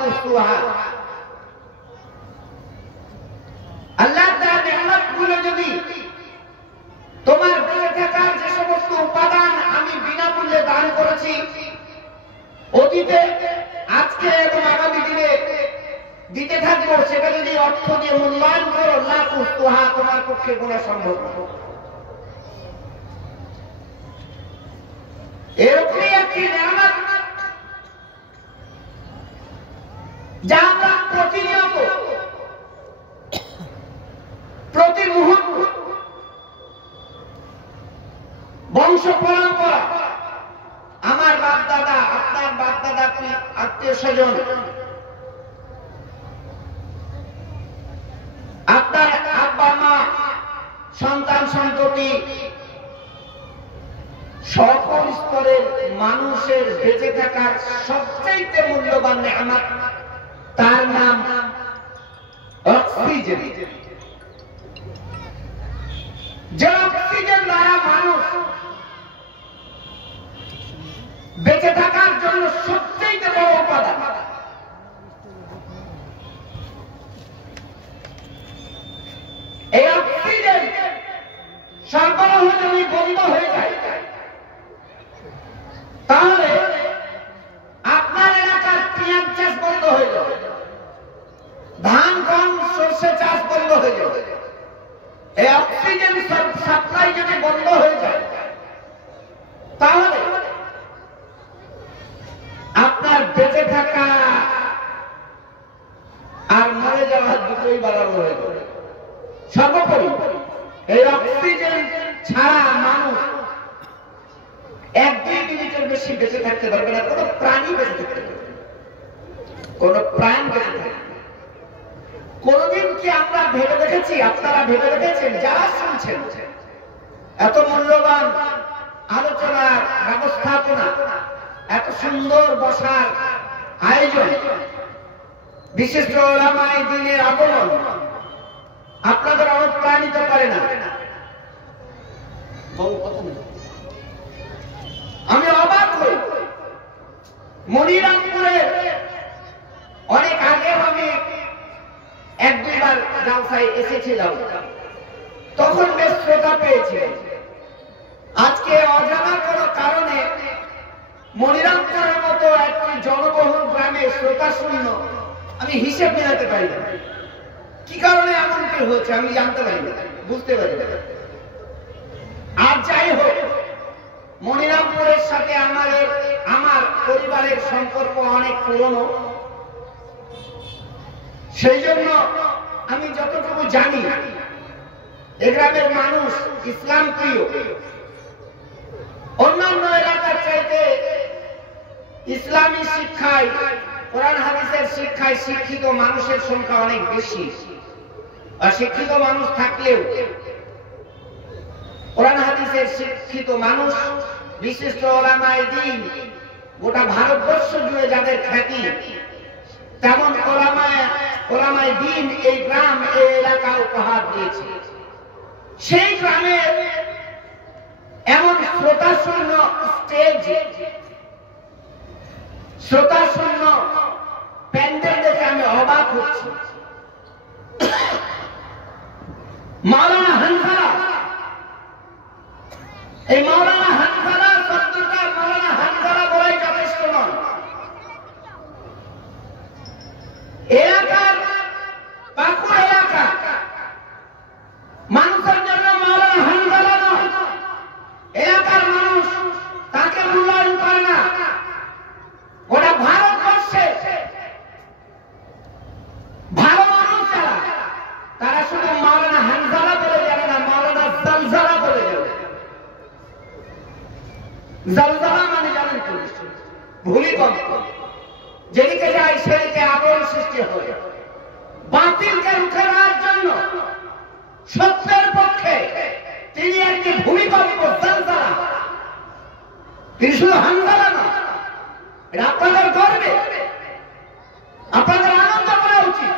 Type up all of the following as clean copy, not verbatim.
তুহসুহা। আল্লাহ তাআলা নিয়ামতগুলো যদি তোমার বেঁচে থাকার যে সমস্ত উপাদান আমি বিনামূল্যে দান করেছি অতীতে, আজকে এবং আগামী দিনে দিতে থাকবো, সেটা যদি অর্থ দিয়ে মূল্যায়ন করো, লা তুহসুহা, তোমার পক্ষে গোনা সম্ভব না। এরকমই একটি নিয়ামত যা আমরা প্রতিনিয়ত প্রতি মুহূর্ত বংশ পরম্পরা, আমার বাপ দাদা, আপনার বাপ দাদা, আত্মীয় স্বজন, আপনার আব্বা মা, সন্তান সন্ততি, সকল স্তরের মানুষের বেঁচে থাকার সবচেয়ে মূল্যবান নিয়ামত, তার নাম অক্সিজেন। যে অক্সিজেন দ্বারা মানুষ বেঁচে থাকার জন্য সবচেয়ে বড় উপাদান। এই অক্সিজেন সরবরাহ যদি বন্ধ হয়ে যায়, তাহলে আপনার এলাকার পেঁয়াজ চাষ বন্ধ হয়ে যাবে, ধান গম সর্ষে চাষ বন্ধ হয়ে যাবে। এই অক্সিজেন সাপ্লাই যদি বন্ধ হয়ে যায়, তাহলে আপনার বেঁচে থাকা আর মরে যাওয়ার দুটোই বাড়ানো হয়ে যাবে। সর্বোপরি এই অক্সিজেন ছাড়া মানুষ 1-2 মিনিটের বেশি বেঁচে থাকতে পারবে না। কোনো প্রাণী বেঁচে থাকতে পারবে না, কোন প্রাণ বেঁচে থাকবে না। কোনদিন কি আমরা ভেবে দেখেছি, আপনারা ভেবে দেখেছেন, যারা শুনছেন, এত মূল্যবান আলোচনার ব্যবস্থাপনা, এত সুন্দর বসার আয়োজন, বিশিষ্ট ওলামায়ে দ্বীনের আগমন আপনাদের অনুপ্রাণিত করে না? আমি অবাক হই। মনিরামপুরে অনেক আগে আমি 1-2 বার জালসায় এসেছিলাম, তখন বেশ শ্রোতা পেয়েছি। আজকে অজানা কোনো কারণে মনিরামপুরের মতো একটি জনবহুল গ্রামে শ্রোতা শূন্য, আমি হিসেব মেলাতে পারি না। কি কারণে এমনটি হয়েছে আমি জানতে পারি না, বুঝতে পারি না। আর যাই হোক, মনিরামপুরের সাথে আমার পরিবারের সম্পর্ক অনেক পুরনো। সেই জন্য আমি যতটুকু জানি, এ গ্রামের মানুষ ইসলাম প্রিয়। অন্যান্য এলাকার চাইতে ইসলামী শিক্ষায়, কোরআন হাদিসের শিক্ষায় শিক্ষিত মানুষের সংখ্যা অনেক বেশি। আর শিক্ষিত মানুষ থাকলেও কোরআন হাদিসের শিক্ষিত মানুষ, বিশিষ্ট ওলামায়ে দ্বীন, গোটা ভারতবর্ষ জুড়ে যাদের খ্যাতি, তেমন ওলামায়ে দ্বীন এই গ্রাম, এই এলাকা উপহার দিয়েছে। সেই গ্রামে এমন শ্রোতাশূন্য স্টেজ, শ্রোতাশূন্য প্যান্ডেল দেখে আমি অবাক হচ্ছি। মাওলানা হানজালা, এই মাওলানা হানজালা শব্দটা মাওলানা হানজালা বলাই যথেষ্ট নয়। এলাকার পাকুড় এলাকা মানুষের জন্য মাওলানা হানজালা নয়। এলাকার মানুষ তাকে মূল্যায়ন করে না। ওটা ভারতবর্ষে ভালো মানুষ যারা, তারা শুধু মাওলানা হানজালা বলে যাবে না, মাওলানা জালজালা বলে যাবে। জালজালা মানে জানেন তো, ভূমিকম্প, যেদিকে যায় সেদিকে আগুন সৃষ্টি হয়। বাতিলকে রুখে দেওয়ার জন্য সত্যের পক্ষে তিনি একটি ভূমিকম্প, জালজালা। তিনি শুধু হানজালা না, এটা আপনাদের গর্বে, আপনাদের আনন্দ করা উচিত।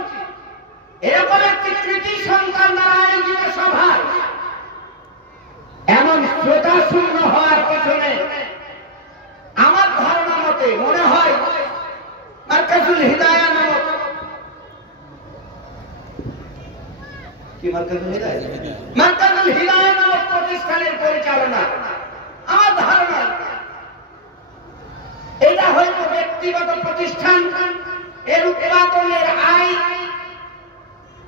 এরকম একটি কৃতি সন্তান দ্বারা আয়োজিত সভায় এমন শ্রোতা শূন্য হওয়ার পেছনে আমার ধারণা মতে মনে হয় মারকাজুল হিদায়াহ কি মার্কাজুল হিদায়াত? মার্কাজুল হিদায়াত নামক প্রতিষ্ঠানের পরিচালনা আমার ধারণা এটা হয়তো ব্যক্তিগত প্রতিষ্ঠান, এর উৎপাদনের আয়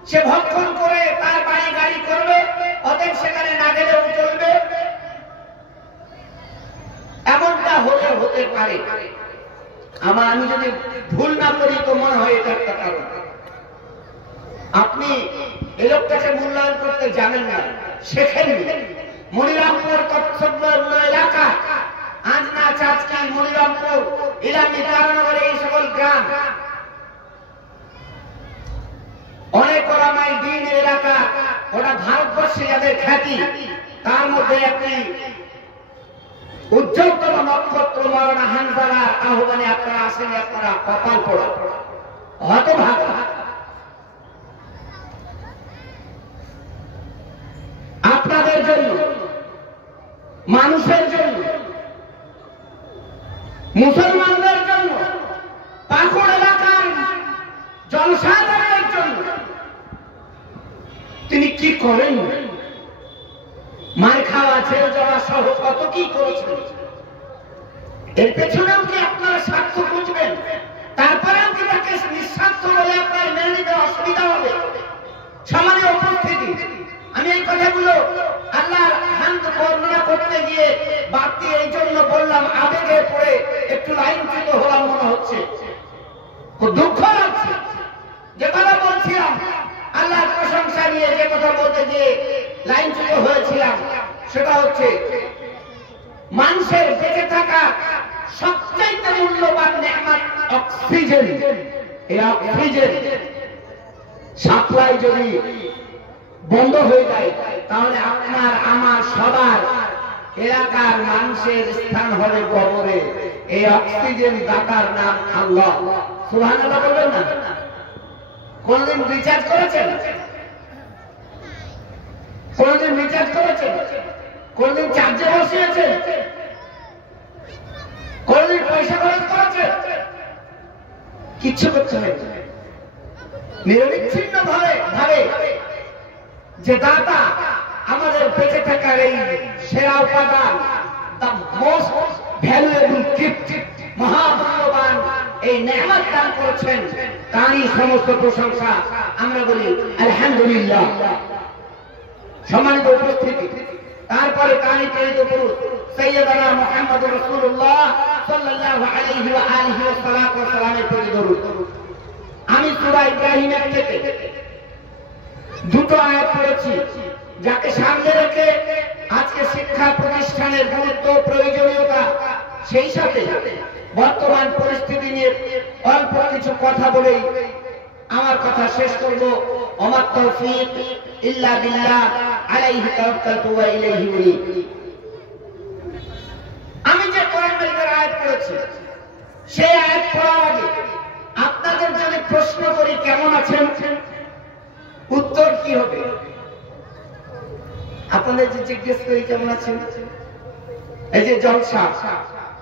সে ভক্ষণ করে তার বাড়ি গাড়ি করবে, অতএব সেখানে না গেলেও চলবে, এমনটা হলে হতে পারে। আমি যদি ভুল না করি তো মনে হয় এটা একটা কারণ। আপনি এই লোকটাকে মূল্যায়ন করতে জানেন না, শেখেননি। মনিরামপুর কচ্ছপবর্ণ এলাকা, আজনা, চাচকি, মনিরামপুর, ইলামি, তারানগর, এই সকল গ্রাম অনেক ওলামাই দ্বীন এলাকা, ওটা ভারতবর্ষে যাদের খ্যাতি, তার মধ্যে একটি উজ্জ্বলতম নক্ষত্র মাওলানা হানজালার আহ্বানে আপনারা আসেন, আপনারা কপাল পোড়া, হতভাগা। আপনাদের জন্য, মানুষের জন্য, মুসলমানদের জন্য, পাকুড় এলাকার জনসাধারণের জন্য তিনি কি করেন? মার খাওয়া, ছেড়ে যাওয়া সহ কত কি করেছেন। এর পেছনেও কি আপনারা স্বার্থ খুঁজবেন? তারপরেও কি তাকে নিঃস্বার্থ বলে আপনার মেনে নিতে অসুবিধা হবে? সমানে উপস্থিতি, আমি এই কথাগুলো আল্লাহর হামদ বর্ণনা করতে গিয়ে বাড়তি এই জন্য বললাম, আবেগে পড়ে একটু লাইনচ্যুত হলাম মনে হচ্ছে, খুব দুঃখ লাগছে। যে কথা বলছিলাম, আল্লাহর প্রশংসা নিয়ে যে কথা বলতে গিয়ে লাইনচ্যুত হয়েছিলাম, সেটা হচ্ছে মানুষের বেঁচে থাকা সবচাইতে মূল্যবান নেয়ামত অক্সিজেন। এই অক্সিজেন সাপ্লাই যদি বন্ধ হয়ে যায়, তাহলে আপনার আমার সবার এলাকার মানুষের স্থান হবে কবরে। এই অক্সিজেন দাতার নাম আল্লাহ। সুবহানাল্লাহ বলবেন না? কোনদিন রিচার্জ করেছেন? কোনদিন রিচার্জ করেছেন? কোনদিন চার্জে বসিয়েছেন? কোনদিন পয়সা খরচ করেছেন? কিচ্ছু করতে হয় নিরবিচ্ছিন্ন ভাবে যে দাতা আমাদের বেঁচে থাকার এই সেরা উপাদান, দ্য মোস্ট ভ্যালুয়েবল গিফট, মহামূল্যবান এই নেয়ামত দান করেছেন, তারই সমস্ত প্রশংসা আমরা বলি আলহামদুলিল্লাহ। সম্মানিত উপস্থিতি, তারপরে তারই প্রেরিত পুরুষ সাইয়্যিদানা মুহাম্মদুর রাসূলুল্লাহ সাল্লাল্লাহু আলাইহি ওয়া আলিহি ওয়া সাল্লামের প্রতি দরুদ। আমি সূরা ইব্রাহিমের থেকে দুটো আয়াত পড়েছি, যাকে সামনে রেখে আজকে শিক্ষা প্রতিষ্ঠানের গুরুত্ব, প্রয়োজনীয়তা, সেই সাথে বর্তমান পরিস্থিতি নিয়ে অল্প কিছু কথা বলেই আমার কথা শেষ করব। ওমা তাওফীক ইল্লা বিল্লাহ, আলাইহি তাওয়াক্কালতু ওয়া ইলাইহি উনীব। আমি যে কোরআন মাজিদের আয়াত পড়েছি, সেই আয়াত পড়ার আগে আপনাদের যদি প্রশ্ন করি কেমন আছেন, উত্তর কি হবে? আপনাদের যে জিজ্ঞেস করি কেমন আছেন, এই যে জলসা,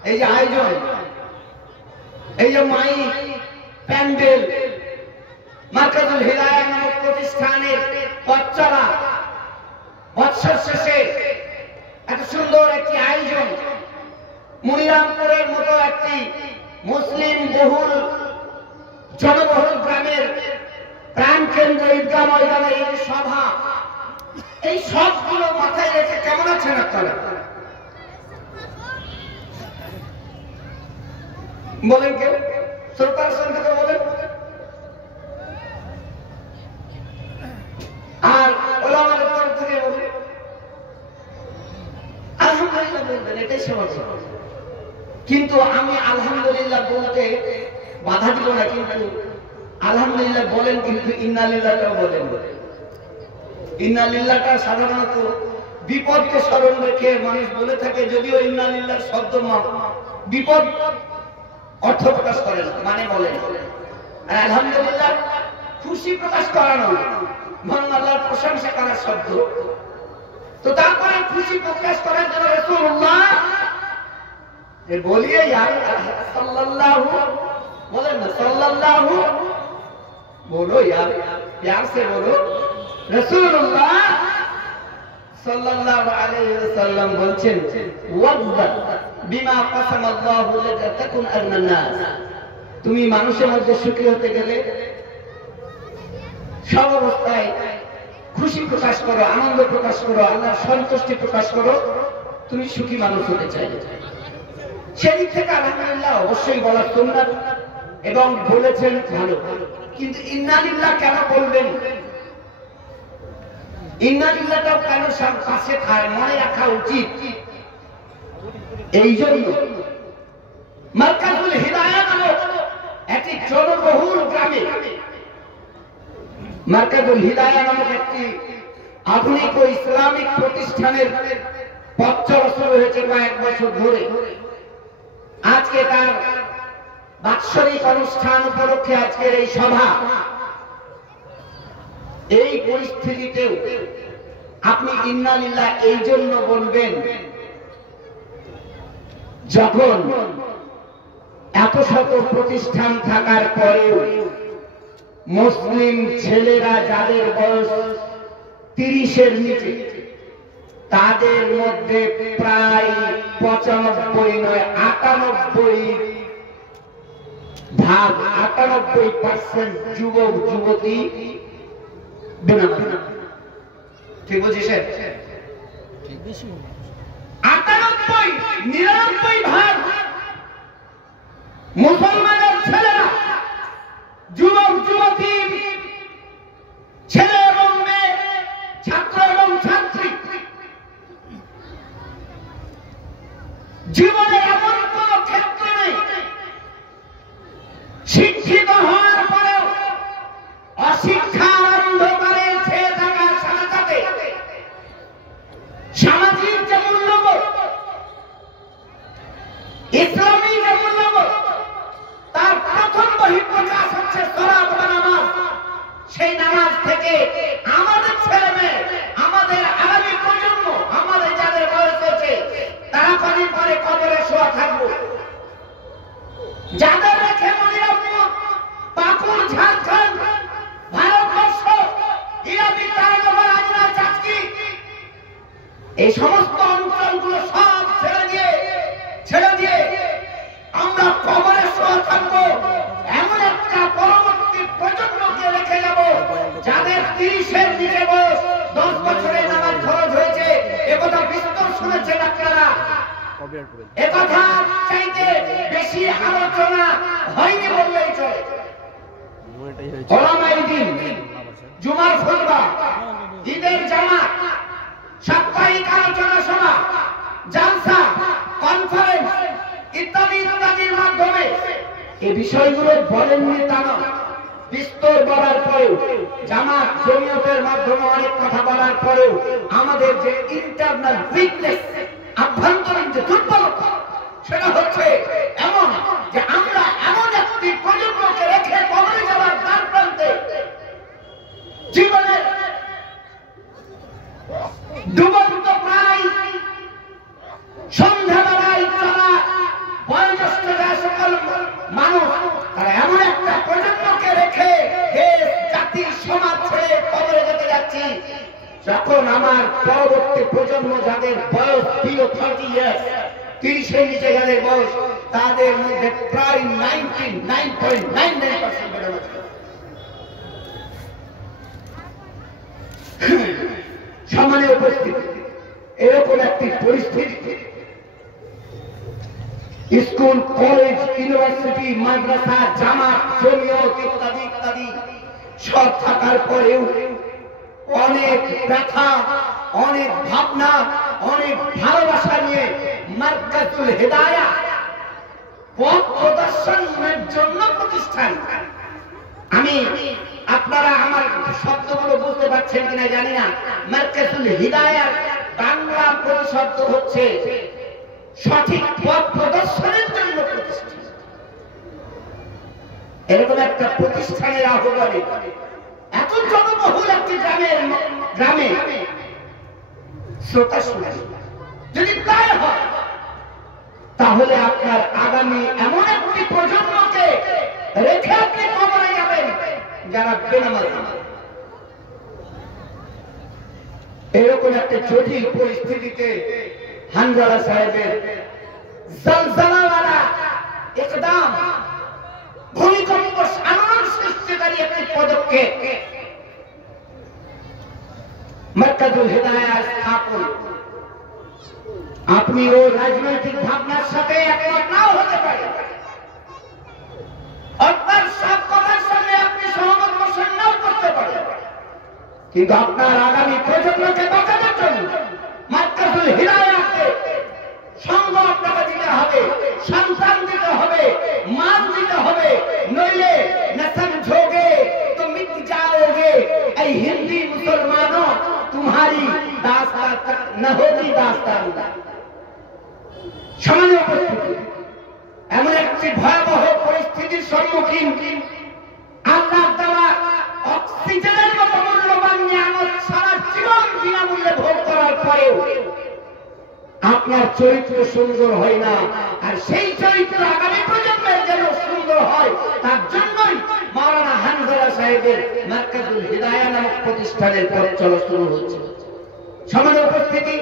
এই যে আয়োজন, এই যে মাইক, প্যান্ডেল, মার্কাজুল হিদায়াত নামক প্রতিষ্ঠানের পথচলা, বৎসর শেষে এত সুন্দর একটি আয়োজন, মনিরামপুরের মতো একটি মুসলিম বহুল জনবহুল গ্রামের প্রাণকেন্দ্র ঈদগাহ ময়দানে এই সভা, এই সবগুলো মাথায় রেখে কেমন আছেন আপনারা? বলেন কেউ? শ্রোতার সঙ্গে বলেন। আর ওলামাদের তরফ থেকে বলেন আলহামদুলিল্লাহ বলবেন, এটাই স্বাভাবিক। কিন্তু আমি আলহামদুলিল্লাহ বলতে বাধা দিব না, কিন্তু আলহামদুলিল্লাহ বলেন, কিন্তু ইন্না লিল্লাহটাও বলেন। ইন্না লিল্লাহটা সাধারণত বিপদকে স্মরণ রেখে মানুষ বলে থাকে, যদিও ইন্না লিল্লাহর শব্দ বিপদ অর্থ প্রকাশ করে না, মানে বলেন। আর আলহামদুলিল্লাহ খুশি প্রকাশ করানো, মহান আল্লাহর প্রশংসা করার শব্দ। তো তারপরে খুশি প্রকাশ করার জন্য রাসূলুল্লাহ বলিয়ে সাল্লাল্লাহু, বলেন না সাল্লাল্লাহু, বলো यार, प्यार से बोलो রাসূলুল্লাহ সাল্লাল্লাহু আলাইহি ওয়াসাল্লাম বলছেন ওয়াদদা বিমা কাসামাল্লাহু লাকা তাকুন আরমান নাস। তুমি মানুষের মধ্যে সুখী হতে গেলে সব অবস্থায় খুশি প্রকাশ করো, আনন্দ প্রকাশ করো, আল্লাহর সন্তুষ্টি প্রকাশ করো, তুমি সুখী মানুষ হতে চাইলে। সেদিক থেকে আলহামদুলিল্লাহ অবশ্যই বলার সুন্নাত এবং বলেছেন ভালো, কিন্তু ইন্না লিল্লাহ কেন বলবেন? ইন্না লিল্লাহটাও কেন পাশে মনে রাখা উচিত? এই জন্য মার্কাজুল হিদায়াহ নামক একটি জনবহুল গ্রামে, মার্কাজুল হিদায়াহ নামক একটি আধুনিক ও ইসলামিক প্রতিষ্ঠানের পথচলা শুরু হয়েছে কয়েক বছর ধরে। আজকে তার বাৎসরিক অনুষ্ঠান উপলক্ষে আজকের এই সভা। এই পরিস্থিতিতেও আপনি ইন্না লিল্লাহ এই জন্য বলবেন যখন এত শত প্রতিষ্ঠান থাকার পরেও মুসলিম ছেলেরা যাদের বয়স 30-এর নিচে, তাদের মধ্যে প্রায় 95 নয় 98% যুবক যুবতী বেনামাজি। ঠিক বুঝেছেন? 99-99 মুসলমানের ছেলেরা, যুবক যুবতী, ছেলে এবং মেয়ে, ছাত্র এবং ছাত্রী, জীবনে এমন কোন ক্ষেত্র নেই শিক্ষিত হওয়ার পরেও অশিক্ষার অন্ধকারে ছেয়ে থাকার সাথে সাথে সামাজিক যে মূল্যবোধ, ইসলামী যে মূল্যবোধ, তার প্রথম বহিঃপ্রকাশ হচ্ছে সালাত বা নামাজ। সেই নামাজ থেকে আমাদের ছেলে মেয়ে, আমাদের আগামী প্রজন্ম, আমাদের যাদের বয়স হয়েছে, তারা কদিন পরে কবরে শোয়া থাকবো। যাদের রেখে মনিরামপুর, পাকুড়, ঝাড়খণ্ড, ভারতবর্ষ, ইরাবি, তারানগর, আজরা, চাচকি, এই সমস্ত অঞ্চলগুলো সব ছেড়ে দিয়ে আমরা কবরে শোয়া থাকবো। এমন একটা পরবর্তী প্রজন্মকে রেখে যাব যাদের 30-এর নিচে বয়স, 10 বছরে নামাজ খরচ হয়েছে। একথা বিস্তর শুনেছেন আপনারা। একথা চাইতে বেশি আলোচনা হয়নি বললেই চলে। ওলামায়ে দ্বীন, জুমার খুতবা, ঈদের জামাত, সাপ্তাহিক আলোচনা সভা, জালসা, কনফারেন্স ইত্যাদি ইত্যাদির মাধ্যমে এই বিষয়গুলো বলেননি তা না, বিস্তর বলার পরেও, জামাত জমিয়তের মাধ্যমে অনেক কথা বলার পরেও আমাদের যে ইন্টারনাল উইকনেস, আভ্যন্তরীণ যে দুর্বলতা, সেটা হচ্ছে এমন যে আমরা এমন একটি প্রজন্মকে রেখে কবরে যাওয়ার দ্বার প্রান্তে জীবনের ডুবন্ত প্রায় সন্ধ্যাবেলায় তারা বয়োজ্যেষ্ঠ যে সকল মানুষ, তারা এমন একটা প্রজন্মকে রেখে দেশ, জাতি, সমাজ ছেড়ে কবরে যেতে যাচ্ছি। যখন আমার পরবর্তী প্রজন্ম, যাদের বয়স 30 ইয়ার্স, 30-এর নিচে যাদের বয়স, তাদের মধ্যে প্রায় 99.99% বেনামাজি। সামনে উপস্থিত এরকম একটি পরিস্থিতি, স্কুল, কলেজ, ইউনিভার্সিটি, মাদ্রাসা, জামাত, জমিয়ত ইত্যাদি ইত্যাদি সব থাকার পরেও অনেক ব্যথা, অনেক ভাবনা, অনেক ভালোবাসা নিয়ে মার্কাজুল হিদায়াহ পথ প্রদর্শনের জন্য প্রতিষ্ঠান। আমি, আপনারা আমার শব্দগুলো বুঝতে পারছেন কিনা জানি না। মার্কাজুল হিদায়াহ বাংলা প্রতিশব্দ হচ্ছে সঠিক পথ প্রদর্শনের জন্য প্রতিষ্ঠান। এরকম একটা প্রতিষ্ঠানের আহ্বানে এত জনবহুল একটি গ্রামে শ্রোতা শুনে, যদি তাই হয় তাহলে আপনার আগামী এমন একটি প্রজন্মকে রেখে আপনি কবরে যাবেন যারা বেনামাজি। একটা জটিল পরিস্থিতিতে হানজালা সাহেবের জলজলাওয়ালা একদম ভূমিকম্প আলোড়ন সৃষ্টিকারী একটি পদক্ষেপ মারকাজুল হিদায়াত স্থাপন। আপনি ও রাজনৈতিক ভাবনার সাথে একমত নাও হতে পারে, আপনার সব কথার সঙ্গে আপনি সহমত পোষণ নাও করতে পারেন, কিন্তু আপনার আগামী প্রজন্মকে বাঁচানোর জন্য মারকাজুল হিদায়াতকে সঙ্গ আপনাকে দিতে হবে, সন্তান দিতে হবে, মান দিতে হবে, নইলে না সমঝোগে তো মিট जाओगे। ऐ हिंदी मुसलमानों तुम्हारी दास्तान न होगी दास्तान। সামান্য উপস্থিতি এমন একটি ভয়াবহ পরিস্থিতির সম্মুখীন, আল্লাহ তাআলা অক্সিজেনের মতো মূল্যবান নিয়ামত সারা জীবন বিনামূল্যে ভোগ করার পরেও আপনার চরিত্র সুন্দর হয় না, আর সেই চরিত্র আগামী প্রজন্মের যেন সুন্দর হয় তার জন্যই মাওলানা হানজালা সাহেবের মারকাজুল হিদায়াত নামক প্রতিষ্ঠানের পথ চলা শুরু হচ্ছে। সমাজ উপস্থিতি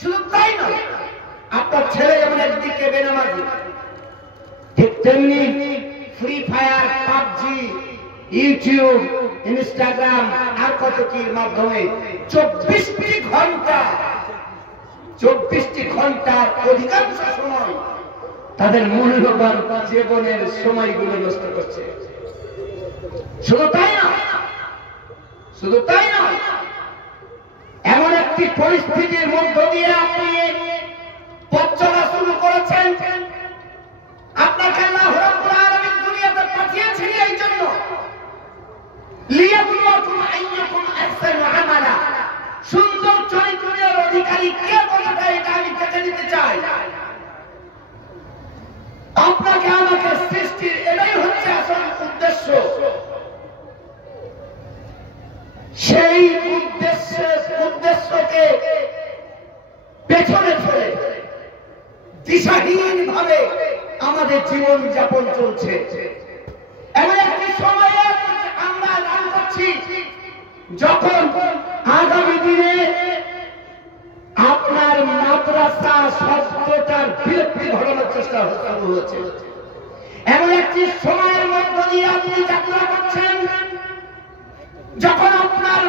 শুধু তাই নয়, আপনার ছেলে যেমন একদিকে বেনামাজি, ঠিক তেমনি Free Fire, PUBG, YouTube, Instagram আর কত কির মাধ্যমে 24টি ঘন্টার অধিকাংশ সময় তাদের মূল্যবান জীবনের সময়গুলো নষ্ট করছে। শুধু তাই না, এমন একটি পরিস্থিতির মধ্য দিয়ে আপনি পথ চলা শুরু করেছেন। আপনাকে আল্লাহ রাব্বুল আলামিন দুনিয়াতে পাঠিয়েছেন এই জন্য, লিয়াবলুয়াকুম আইয়ুকুম আহসানু আমালা। সুন্দর চরিত্রের অধিকারী কে কতটা, এটা আমি দেখে নিতে চাই। আপনাকে আমাকে সৃষ্টির এটাই হচ্ছে আসল উদ্দেশ্য। সেই উদ্দেশ্যকে পেছনে ফেলে দিশাহীন ভাবে আমাদের জীবন যাপন চলছে। এমন একটি সময়ে আমরা লাভ করছি যখন আগামী দিনে আপনার মাদ্রাসা শব্দটার বিলুপ্তি ঘটানোর চেষ্টা শুরু হচ্ছে। এমন একটি সময়ের মধ্য দিয়ে আপনি যাত্রা করছেন যখন আপনার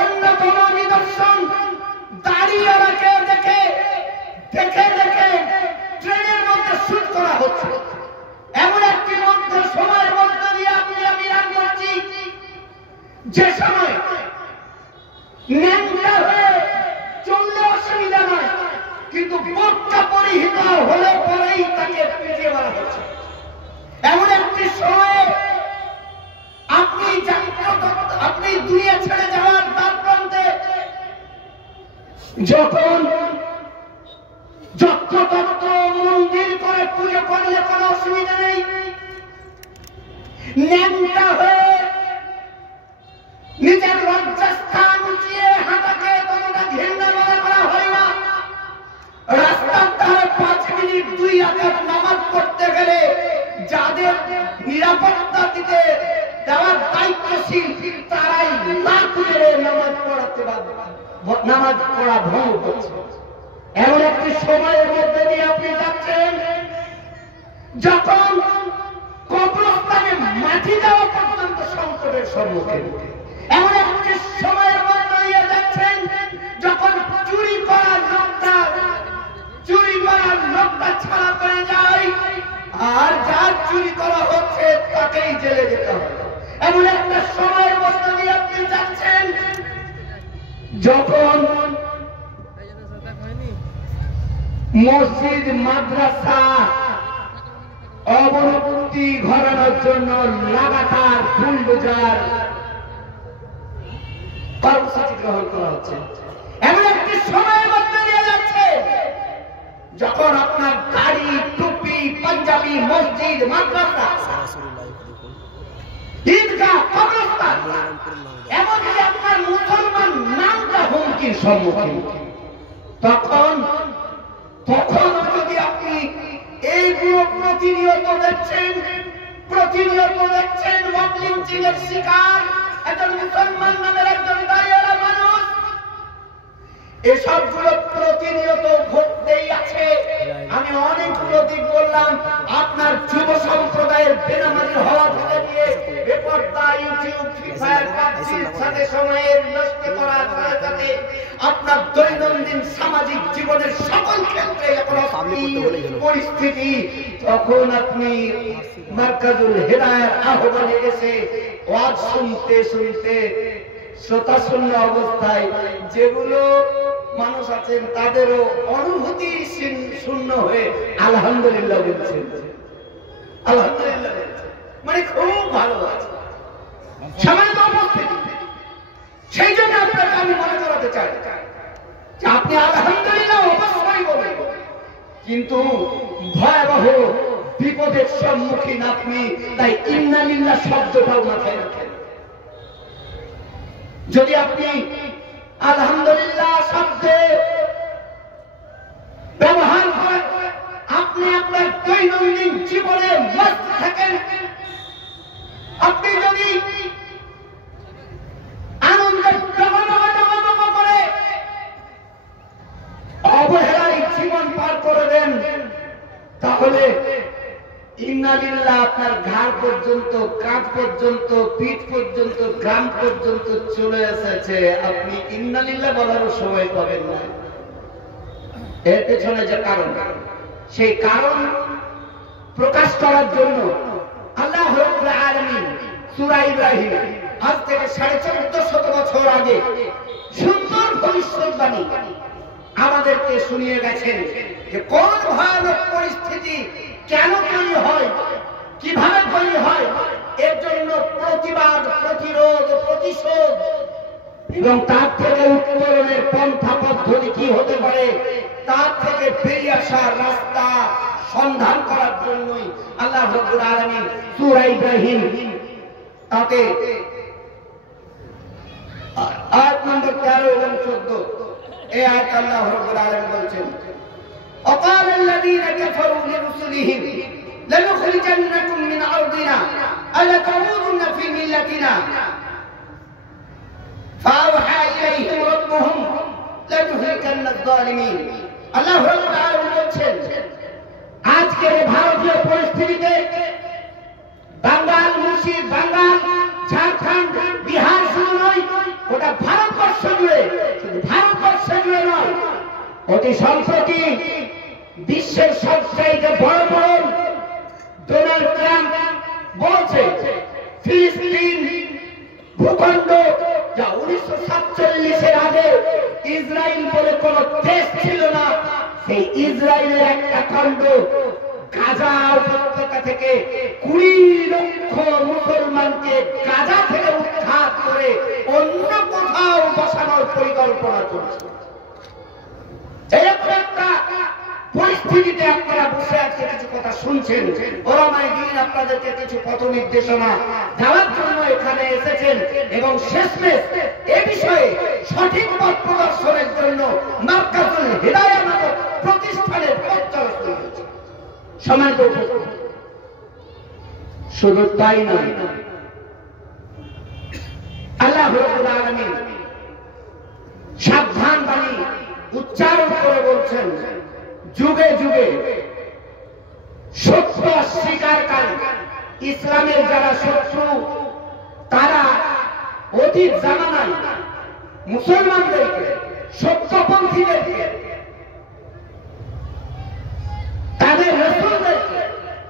অন্যতম নিদর্শন দাড়িওয়ালাকে দেখে ট্রেনের মধ্যে শুট করা হচ্ছে। এমন একটি সময়ের মধ্য দিয়ে আমি রান করছি যে সময় ন্যাংটা হয়ে চললে অসুবিধা নয়, কিন্তু বোরকা পরিহিত হলে পরেই তাকে পিটিয়ে মারা হচ্ছে। এমন একটি সময়ে আপনি দুনিয়া ছেড়ে যাওয়ার দ্বার প্রান্তে যখন যত্রতত্র মন্দির করে পুজো করলে কোনো অসুবিধা নেই, ন্যাংটা হয়ে নিজের লজ্জাস্থান উঁচিয়ে হাঁটাকে ততটা ঘৃণা মনে করা হয় না। রাস্তার ধারে 5 মিনিট 2 রাকাত নামাজ পড়তে গেলে যাদের নিরাপত্তা দিতে দেওয়ার দায়িত্বশীল তারাই লাখ মেরে নামাজ পড়া ভঙ্গ করছে। এমন একটি সময়ের মধ্যে দিয়ে আপনি যাচ্ছেন যখন কবরস্থানে মাটি দেওয়া পর্যন্ত সংকটের সম্মুখীন। এমন একটি সময়ের মধ্যে দিয়ে যাচ্ছেন যখন চুরি করার লোকটা ছাড়া পেয়ে যায়, আর যার চুরি করা হচ্ছে তাকেই জেলে যেতে হবে। এমন একটা সময়ের মধ্যে দিয়ে আপনি যাচ্ছেন যখন মসজিদ মাদ্রাসা অবনতি ঘটানোর জন্য লাগাতার বুলডোজার কর্মসূচি গ্রহণ করা হচ্ছে। এমন একটি সময়ের মধ্যে দিয়ে যাচ্ছে যখন আপনার দাড়ি, টুপি, পাঞ্জাবি, মসজিদ, মাদ্রাসা, ঈদগাহ, কবরস্থান, এমনকি আপনার মুসলমান নামটা হুমকির সম্মুখীন। তখন যদি আপনি এইগুলো প্রতিনিয়ত দেখছেন মব লিঞ্চিং এর শিকার একজন মুসলমান নামের একজন দাঁড়িয়েরা মানুষ, এসবগুলো প্রতিনিয়ত ঘটতেই আছে। আমি অনেকগুলো দিক বললাম। আপনার যুব সম্প্রদায়ের বেনামাজি হওয়া থেকে নিয়ে বেপরদা ইউটিউব, ফ্রি ফায়ার, পাবজির সাথে সময়ের নষ্ট করার সাথে আপনার দৈনন্দিন সামাজিক জীবনের সকল ক্ষেত্রে যখন পরিস্থিতি, তখন আপনি মার্কাজুল হেদায়ের আহ্বানে এসে ওয়াজ শুনতে শুনতে শ্রোতা শূন্য অবস্থায় যেগুলো মানুষ আছেন তাদেরও অনুভূতি শূন্য হয়ে আলহামদুলিল্লাহ বলছেন, আলহামদুলিল্লাহ মানে খুব ভালো আছে সামান্য উপস্থিতি। সেই জন্য আপনাকে আমি মনে করাতে চাই যে আপনি আলহামদুলিল্লাহ অবশ্যই বলবেন, কিন্তু ভয়াবহ বিপদের সম্মুখীন আপনি, তাই ইন্না লিল্লাহ শব্দটাও মাথায় রাখেন। যদি আপনি আলহামদুলিল্লাহ শব্দে ব্যবহার করেন, আপনি আপনার দৈনন্দিন জীবনে মস্ত থাকেন, আপনি যদি আনন্দের ডগডগ করে অবহেলায় জীবন পার করে দেন, তাহলে ইন্নালিল্লাহ আপনার ঘাড় পর্যন্ত, কাঁধ পর্যন্ত, পিঠ পর্যন্ত, গ্রাম পর্যন্ত চলে এসেছে। আপনি ইন্নালিল্লাহ বলারও সময় পাবেন না। এর পেছনে যে কারণ, সেই কারণ প্রকাশ করার জন্য আল্লাহ রাব্বুল আলামিন সূরা ইব্রাহিম আজ থেকে 1450 বছর আগে সুন্দর ভবিষ্যৎবাণী আমাদেরকে শুনিয়ে গেছেন যে কোন ভয়ানক পরিস্থিতি কেন তৈরি হয়, কিভাবে তৈরি হয়, এর জন্য প্রতিবাদ, প্রতিরোধ, প্রতিশোধ এবং তার থেকে উত্তরণের পন্থা পদ্ধতি কি হতে পারে, তার থেকে বেরিয়ে আসার রাস্তা সন্ধান করার জন্যই আল্লাহ রাব্বুল আলামিন সূরা ইব্রাহিম তাতে আয়াত নম্বর 13 এবং 14 এই আয়াত আল্লাহ রাব্বুল আলামিন বলছেন, وقال الذين كفروا لرسلهم لنخرجنكم من أرضنا ألا تعودن في ملتنا فأوحى إليهم ربهم لنهلكن الظالمين। আল্লাহ রাব্বুল আলামিন বলছেন, আজকের ভারতীয় পরিস্থিতিতে বাঙ্গাল, মুর্শিদ, বাঙ্গাল, ঝাড়খণ্ড, বিহার শুধু নয়, ওটা ভারতবর্ষ জুড়ে, শুধু ভারতবর্ষ জুড়ে নয়, অতি সম্প্রতি বিশ্বের সবচাইতে বড় বড় ডোনাল্ড ট্রাম্প বলছে ফিলিস্তিন ভূখণ্ড, যা 1947-এর আগে ইসরায়েল বলে কোন দেশ ছিল না, সেই ইসরায়েলের একটা খণ্ড গাজা উপত্যকা থেকে 20 লক্ষ মুসলমানকে গাজা থেকে উদ্ধার করে অন্য কোথাও বসানোর পরিকল্পনা চলছে। এরকম একটা পরিস্থিতিতে আপনারা বসে আজকে কিছু কথা শুনছেন, ওলামায়ে দ্বীন আপনাদেরকে কিছু পথ নির্দেশনা দেওয়ার জন্য এখানে এসেছেন এবং শেষমেশ এ বিষয়ে সঠিক পথ প্রদর্শনের জন্য মারকাজুল হিদায়াহ নামক প্রতিষ্ঠানের পথ চলা শুরু হয়েছে। সম্মানিত উপস্থিতি, শুধু তাই নয়, আল্লাহ রাব্বুল আলামিন সাবধান বাণী উচ্চারণ করে বলছেন, যুগে যুগে সত্য অস্বীকারী ইসলামের যারা শত্রু, তারা অতীত জামানায় মুসলমানদেরকে, সত্যপন্থীদেরকে, তাদের রাসূলদেরকে,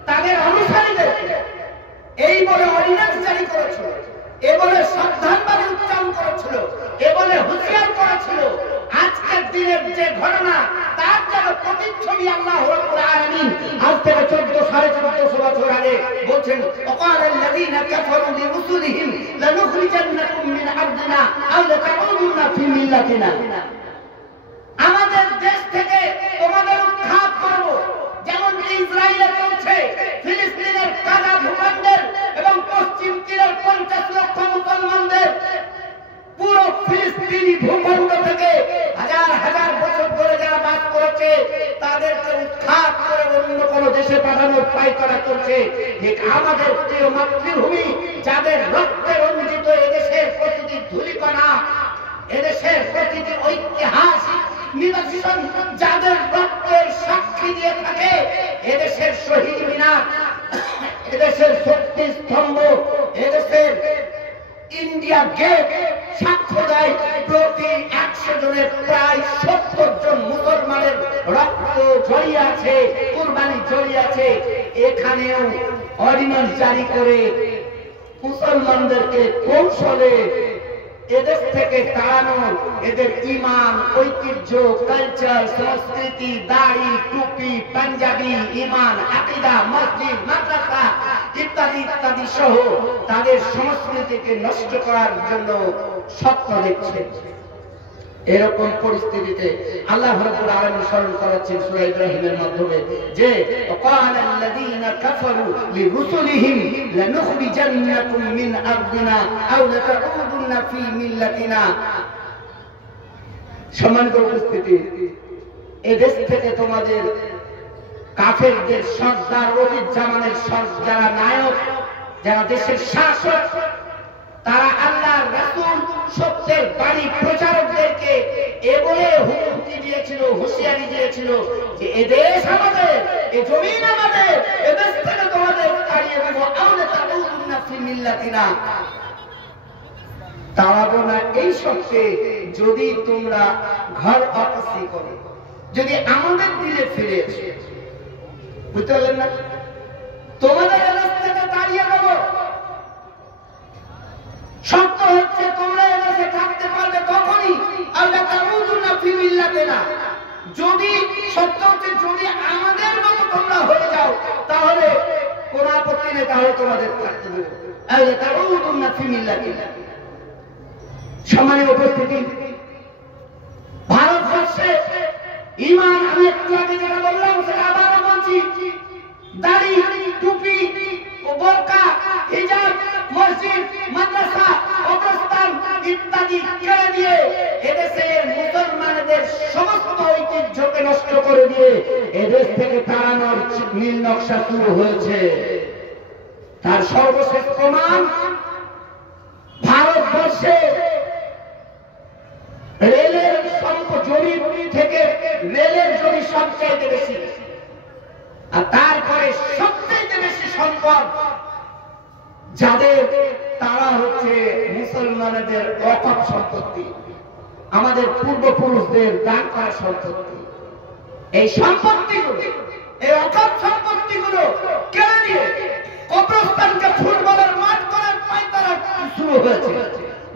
তাদের অনুসারীদেরকে এই বলে অর্ডিন্যান্স জারি করেছিল, এ বলে সাবধানবাণী উচ্চারণ করেছিল, এ বলে হুঁশিয়ার করেছিল। আজকের দিনের যে ঘটনা, তার যেন প্রতিচ্ছবি আল্লাহ রাব্বুল আলামিন আজ থেকে 1450 বছর আগে বলছেন, وقال الذين كفروا لرسلهم لنخرجنكم من أرضنا أو لتعودن في ملتنا। আমাদের দেশ থেকে তোমাদের উৎখাত করব, যেমন ইসরায়েলে চলছে, ফিলিস্তিনের গাজা ভূখণ্ডের এবং পশ্চিম তীরের 50 লক্ষ মুসলমানদের পুরো ফিলিস্তিনি ভূখণ্ড থেকে হাজার হাজার বছর ধরে যারা বাস করেছে তাদেরকে উৎখাত করে অন্য কোন দেশে পাঠানোর পায়তারা চলছে। ঠিক আমাদের প্রিয় মাতৃভূমি, যাদের রক্তে রঞ্জিত এদেশের প্রতিটি ধূলিকণা, এদেশের প্রতিটি ঐতিহাসিক ইন্ডিয়া গেট সাক্ষ্য দেয় প্রতি 100 জনের প্রায় 70 জন মুসলমানের রক্ত জড়িয়ে আছে, কুরবানি জড়িয়ে আছে। এখানেও অর্ডিন্যান্স জারি করে মুসলমানদেরকে কৌশলে এদেশ থেকে তাড়ানো, এদের ঈমান, ঐতিহ্য, কালচার, সংস্কৃতি, দাড়ি, টুপি, পাঞ্জাবি, ঈমান, আকীদা, মসজিদ, মাদ্রাসা ইত্যাদি ইত্যাদি সহ তাদের সংস্কৃতিকে নষ্ট করার জন্য স্বপ্ন দেখছে। এরকম পরিস্থিতিতে আল্লাহ রাব্বুল আলামিন স্মরণ করাচ্ছেন সূরা ইব্রাহিমের মাধ্যমে যে ক্বালা আল্লাযীনা কাফারু লিরুসুলিহিম লানুখরিজান্নাকুম মিন আরদিনা আও লাতাউদুন্না ফি মিল্লাতিনা। সম্মানিত উপস্থিতি, এদেশ থেকে তোমাদের কাফেরদের সর্দার, অতীত জামানের যারা নায়ক, যারা দেশের শাসক, তারা আল্লাহর রাসূল সত্যের বাণী প্রচারকদেরকে এ বলে হুমকি দিয়েছিল, হুঁশিয়ারি দিয়েছিল যে এ দেশ আমাদের, এ জমিন আমাদের, এ দেশ থেকে তোমাদের তাড়িয়ে দেব, আউলা তাউদুন্না ফি মিল্লাতিনা। তাড়াবো না এই শর্তে যদি তোমরা ঘর ওয়াপসি করো, যদি আমাদের দিলে ফিরে এসো। বুঝতে পারলেন না? তোমাদের দেশ থেকে তাড়িয়ে দেবো, শর্ত হচ্ছে তোমরা এদেশে থাকতে পারবে তখনই, আল্লাহ তাউদুন্না ফি মিল্লাতিনা। যদি শর্ত হচ্ছে যদি আমাদের মতো তোমরা হয়ে যাও তাহলে কোনো আপত্তি নেই, তাহলে তোমাদের থাকতে দেবো, আল্লাহ তাউদুন্না ফি মিল্লাতিনা। সম্মানিত উপস্থিতি, ভারতবর্ষে ঈমান, আমি একটু আগে যেটা বললাম সেটা আবারও বলছি, দাড়ি, টুপি, বোরকা, হিজাব, মসজিদ, মাদ্রাসা, কবরস্থান ইত্যাদি কেড়ে দিয়ে এদেশের মুসলমানদের সমস্ত ঐতিহ্যকে নষ্ট করে দিয়ে এদেশ থেকে তাড়ানোর নীল নকশা শুরু হয়েছে। তার সর্বশেষ প্রমাণ ভারতবর্ষে রেলের জমি থেকে রেলের জমি সবচাইতে বেশি, আর তারপরে সবচাইতে বেশি সম্পদ যাদের, তারা হচ্ছে মুসলমানদের ওয়াকফ সম্পত্তি, আমাদের পূর্বপুরুষদের দান করা সম্পত্তি। এই সম্পত্তিগুলো, এই ওয়াকফ সম্পত্তিগুলো কেড়ে নিয়ে কবরস্থানকে ফুটবলের মাঠ করার পায়তারা শুরু হয়েছে,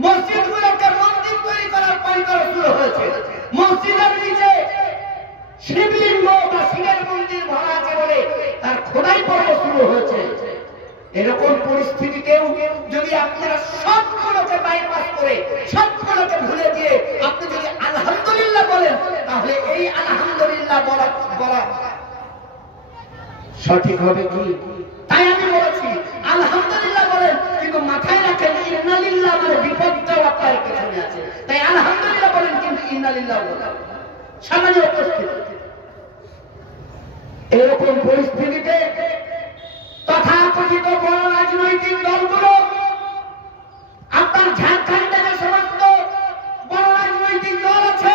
মসজিদগুলোকে মন্দির তৈরি করার পায়তারা শুরু হয়েছে, মসজিদের নিচে শিবলিঙ্গ বা শিবের মন্দির ভরা আছে বলে তার খোদাই পর্ব শুরু হয়েছে। এরকম পরিস্থিতিতেও যদি আপনারা সবগুলোকে বাইপাস করে, সবগুলোকে ভুলে দিয়ে আপনি যদি আলহামদুলিল্লাহ বলেন, তাহলে এই আলহামদুলিল্লাহ বলা সঠিক হবে কি? তাই আমি বলেছি আলহামদুলিল্লাহ বলেন, কিন্তু মাথায় রাখেন ইন্নালিল্লাহ মানে বিপদটাও আপনার পেছনে আছে। তাই আলহামদুলিল্লাহ বলেন কিন্তু ইন্নালিল্লাহ বলেন। সামান্য উপস্থিতি, এরকম পরিস্থিতিতে তথাকথিত বড় রাজনৈতিক দলগুলো, আপনার ঝাড়খণ্ডে যে সমস্ত বড় রাজনৈতিক দল আছে,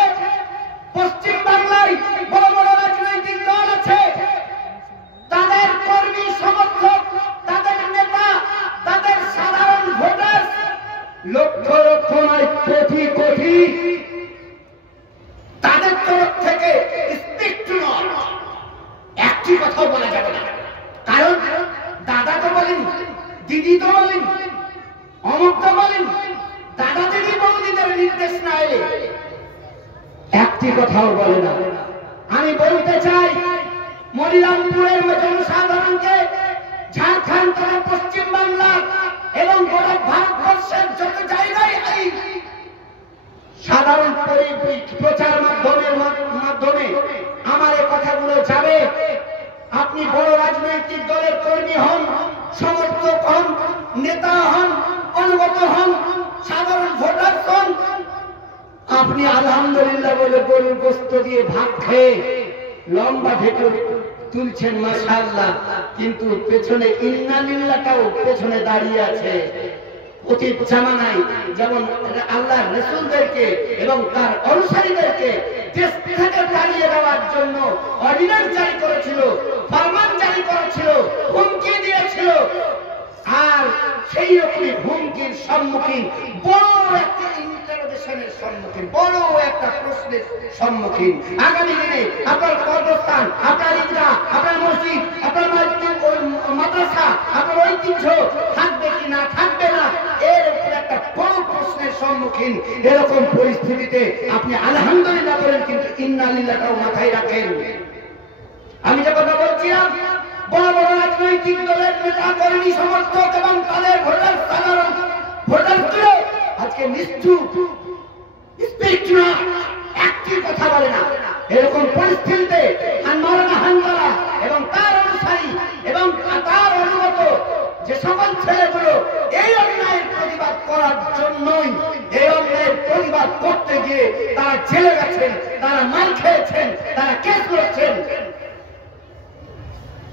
পশ্চিম বাংলায় বড় বড় রাজনৈতিক দল আছে, তাদের কর্মী সমর্থক, তাদের নেতা, তাদের সাধারণ ভোটার লক্ষ লক্ষ নয় কোটি কোটি, তাদের তরফ থেকে স্পষ্ট নয় একটি কথাও বলা যাবে না। কারণ দাদা তো বলেন, দিদি তো বলেন, অমুক তো বলেন, দাদা দিদি বৌদিদের নির্দেশ না এলে একটি কথাও বলে না। আমি বলতে চাই মনিরামপুরের জনসাধারণকে, ঝাড়খণ্ড তথা পশ্চিম বাংলা এবং গোটা ভারতবর্ষের যত জায়গায় এই সাধারণ প্রচার মাধ্যমে আমার এই কথাগুলো যাবে। আপনি বড় রাজনৈতিক দলের কর্মী হন, সমর্থক হন, নেতা হন, অনুগত হন, সাধারণ ভোটার হন, আপনি আলহামদুলিল্লাহ বলে গরুর গোশত দিয়ে ভাত খেয়ে লম্বা ঢেকে তুলছেন মাশাআল্লাহ, কিন্তু পেছনে ইন্নালিল্লাহটাও পেছনে দাঁড়িয়ে আছে। অতীত জামানায় যেমন আল্লাহ রাসূলদেরকে এবং তার অনুসারীদেরকে দেশ থেকে তাড়িয়ে দেওয়ার জন্য অর্ডিন্যান্স জারি করেছিল, ফরমান জারি করেছিল, হুমকি দিয়েছিল, আর সেই রকমই হুমকির সম্মুখীন, বড় একটা ইন্টারোগেশনের সম্মুখীন, বড় একটা প্রশ্নের সম্মুখীন। আগামী দিনে আপনার কর্মস্থান, আপনার ঈদগাহ, আপনার মসজিদ, আপনার মাদ্রাসা, আপনার ঐতিহ্য থাকবে কি না থাকবে না, এর উপর একটা বড় প্রশ্নের সম্মুখীন। এরকম পরিস্থিতিতে আপনি আলহামদুলিল্লাহ বলেন, কিন্তু ইন্না লিল্লাহটাও মাথায় রাখেন। আমি যে কথা বলছিলাম, বড় বড় রাজনৈতিক দলের নেতা কর্মী সমর্থক এবং তাদের ভোটার সাধারণ ভোটারগুলো আজকে নিশ্চুপ, একটি কথা বলে না। এরকম পরিস্থিতিতে মাওলানা হানজালা এবং তার অনুসারী এবং তার অনুগত যে সকল ছেলেগুলো এই অন্যায়ের প্রতিবাদ করার জন্যই, এই অন্যায়ের প্রতিবাদ করতে গিয়ে তারা জেলে গেছেন, তারা মার খেয়েছেন, তারা কেস করছেন।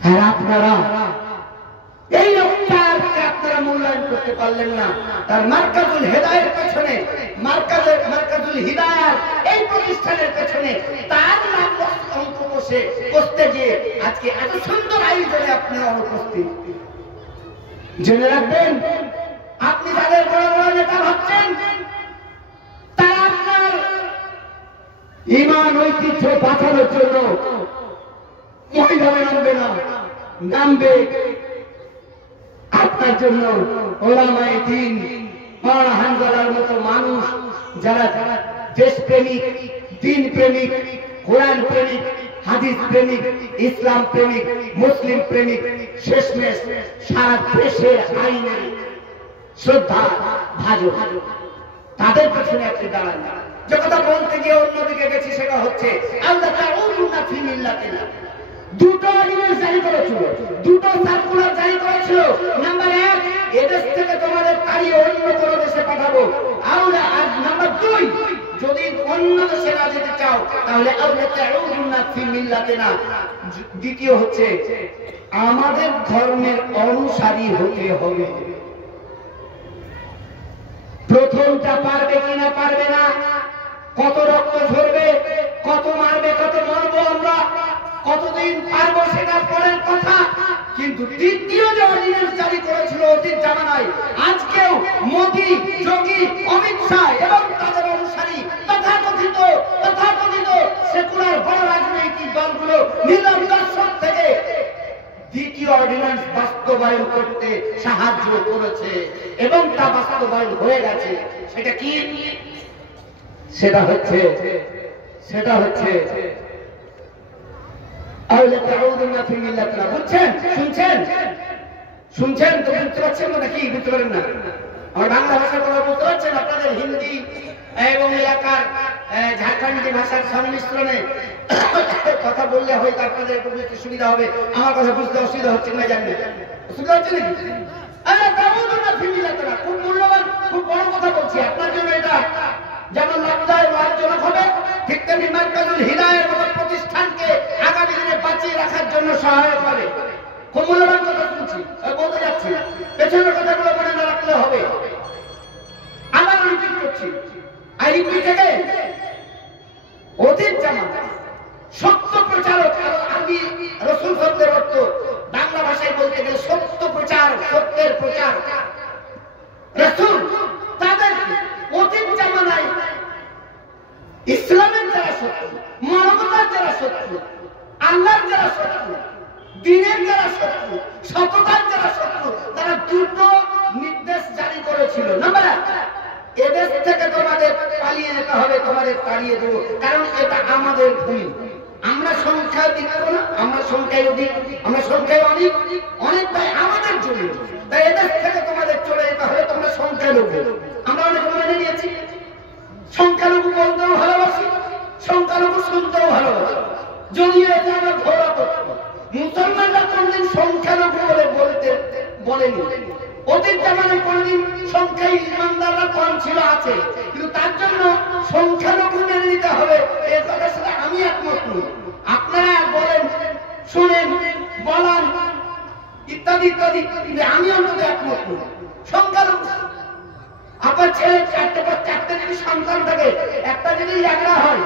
আর আপনারা এই লোকটাকে আপনারা মূল্যায়ন করতে পারলেন না। তার মার্কাজুল হেদায়ের পেছনে, মার্কাজুল হিদায়াত এই প্রতিষ্ঠানের পেছনে তার নাম অঙ্ক কষতে গিয়ে আজকে এত সুন্দর আয়োজনে আপনি অনুপস্থিত। জেনে রাখবেন, আপনি যাদের বড় বড় নেতা ভাবছেন, তারা আপনার ঈমান ঐতিহ্য বাঁচানোর জন্য ময়দানে নামবে না, নামবে আপনার জন্য ওলামায়ে দ্বীন, মাওলানা হানজালার মতো মানুষ, যারা দেশপ্রেমিক, দিন প্রেমিক, কোরআন প্রেমিক, হাদিস প্রেমিক, ইসলাম প্রেমিক, মুসলিম প্রেমিক, শেষমেশ সারা দেশের আইনের শ্রদ্ধা ভাজক, তাদের পেছনে আপনি দাঁড়ান। যে কথা বলতে গিয়ে অন্যদিকে গেছি, সেটা হচ্ছে আল্লাহ তাআলা ফি মিল্লাতিনা দুটো অর্ডিন্যান্স জারি করেছিল, দুটো সার্কুলার জারি করেছিল। নাম্বার 1, এদেশ থেকে তোমাদের তাড়িয়ে অন্য কোন দেশে পাঠাবো। আর নাম্বার 2, যদি অন্য দেশে না যেতে চাও তাহলে আল্লাহ তাআলা ফি মিল্লাতিনা। দ্বিতীয় হচ্ছে আমাদের ধর্মের অনুসারী হতে হবে। প্রথমটা পারবে কিনা পারবে না, কত রক্ত ঝরবে, কত মারবে, কত মরবো আমরা, কতদিন পারবো সেটা পরের কথা। কিন্তু দ্বিতীয় যে অর্ডিন্যান্স জারি করেছিল অতীত জামানায়, আজকেও মোদি, যোগী, অমিত শাহ এবং তাদের অনুসারী তথাকথিত সেকুলার বড় রাজনৈতিক দলগুলো নীলম দর্শক থেকে দ্বিতীয় অর্ডিন্যান্স বাস্তবায়ন করতে সাহায্য করেছে এবং তা বাস্তবায়ন হয়ে গেছে। সেটা কি? সেটা হচ্ছে বুঝছেন, শুনছেন তো, বুঝতে পারছেন না নাকি? বুঝতে পারেন না? আমার বাংলা ভাষার কথা বুঝতে পারছেন? আপনাদের হিন্দি এবং এলাকার ঝাড়খণ্ডী ভাষার সংমিশ্রণে কথা বললে হয়তো আপনাদের বুঝতে সুবিধা হবে। আমার কথা বুঝতে অসুবিধা হচ্ছে না, জানি অসুবিধা হচ্ছে নাকি? খুব মূল্যবান, খুব বড় কথা বলছি আপনার জন্য। এটা যেমন লাভদায়ক লাভজনক হবে, ঠিক তেমনি মার্কাজুল হিদায়াতের মতো প্রতিষ্ঠানকে আগামী দিনে বাঁচিয়ে রাখার জন্য সহায়ক হবে। খুব মূল্যবান কথা শুনছি, বলতে যাচ্ছি, পেছনের কথাগুলো মনে না রাখলে হবে। আবার রিপিট করছি, আর রিপিট থেকে অতীত জামানা সত্য প্রচারক, আমি রাসূল শব্দের অর্থ বাংলা ভাষায় বলতে গেলে সত্য প্রচার, সত্যের প্রচার। রাসূল তাদের অতীত জামানায় ইসলামের যারা শত্রু, মানবতার যারা শত্রু, আল্লাহর যারা শত্রু, দ্বীনের যারা শত্রু, সততার যারা শত্রু, তারা দুটো নির্দেশ জারি করেছিল। নাম্বার 1, এদেশ থেকে তোমাদের পালিয়ে যেতে হবে, তোমাদের তাড়িয়ে দেবো, কারণ এটা আমাদের ভূমি। আমরা সংখ্যায় দিতে না, আমরা সংখ্যায় অধিক, আমরা সংখ্যায় অনেক, তাই আমাদের জন্য, তাই এদেশ থেকে তোমাদের চলে যেতে হবে, তোমরা সংখ্যালঘু। আমরা অনেক মেনে নিয়েছি, সংখ্যালঘু বলতেও ভালোবাসি, সংখ্যালঘু শুনতেও ভালোবাসি, যদিও এটা আমরা ঘোরা করতাম। মুসলমানরা কোনদিন সংখ্যালঘু বলে বলেনি। অতীত জামানায় কোনদিন সংখ্যায় ইমানদাররা কম ছিল, আছে, কিন্তু তার জন্য সংখ্যালঘু মেনে নিতে হবে, এর কথার সাথে আমি একমত নই। আপনারা বলেন, শুনেন, বলান ইত্যাদি ইত্যাদি, কিন্তু আমি অন্তত একমত নই। সংখ্যালঘু আপনার ছেলে 4টে যদি সন্তান থাকে, একটা যদি ল্যাংড়া হয়,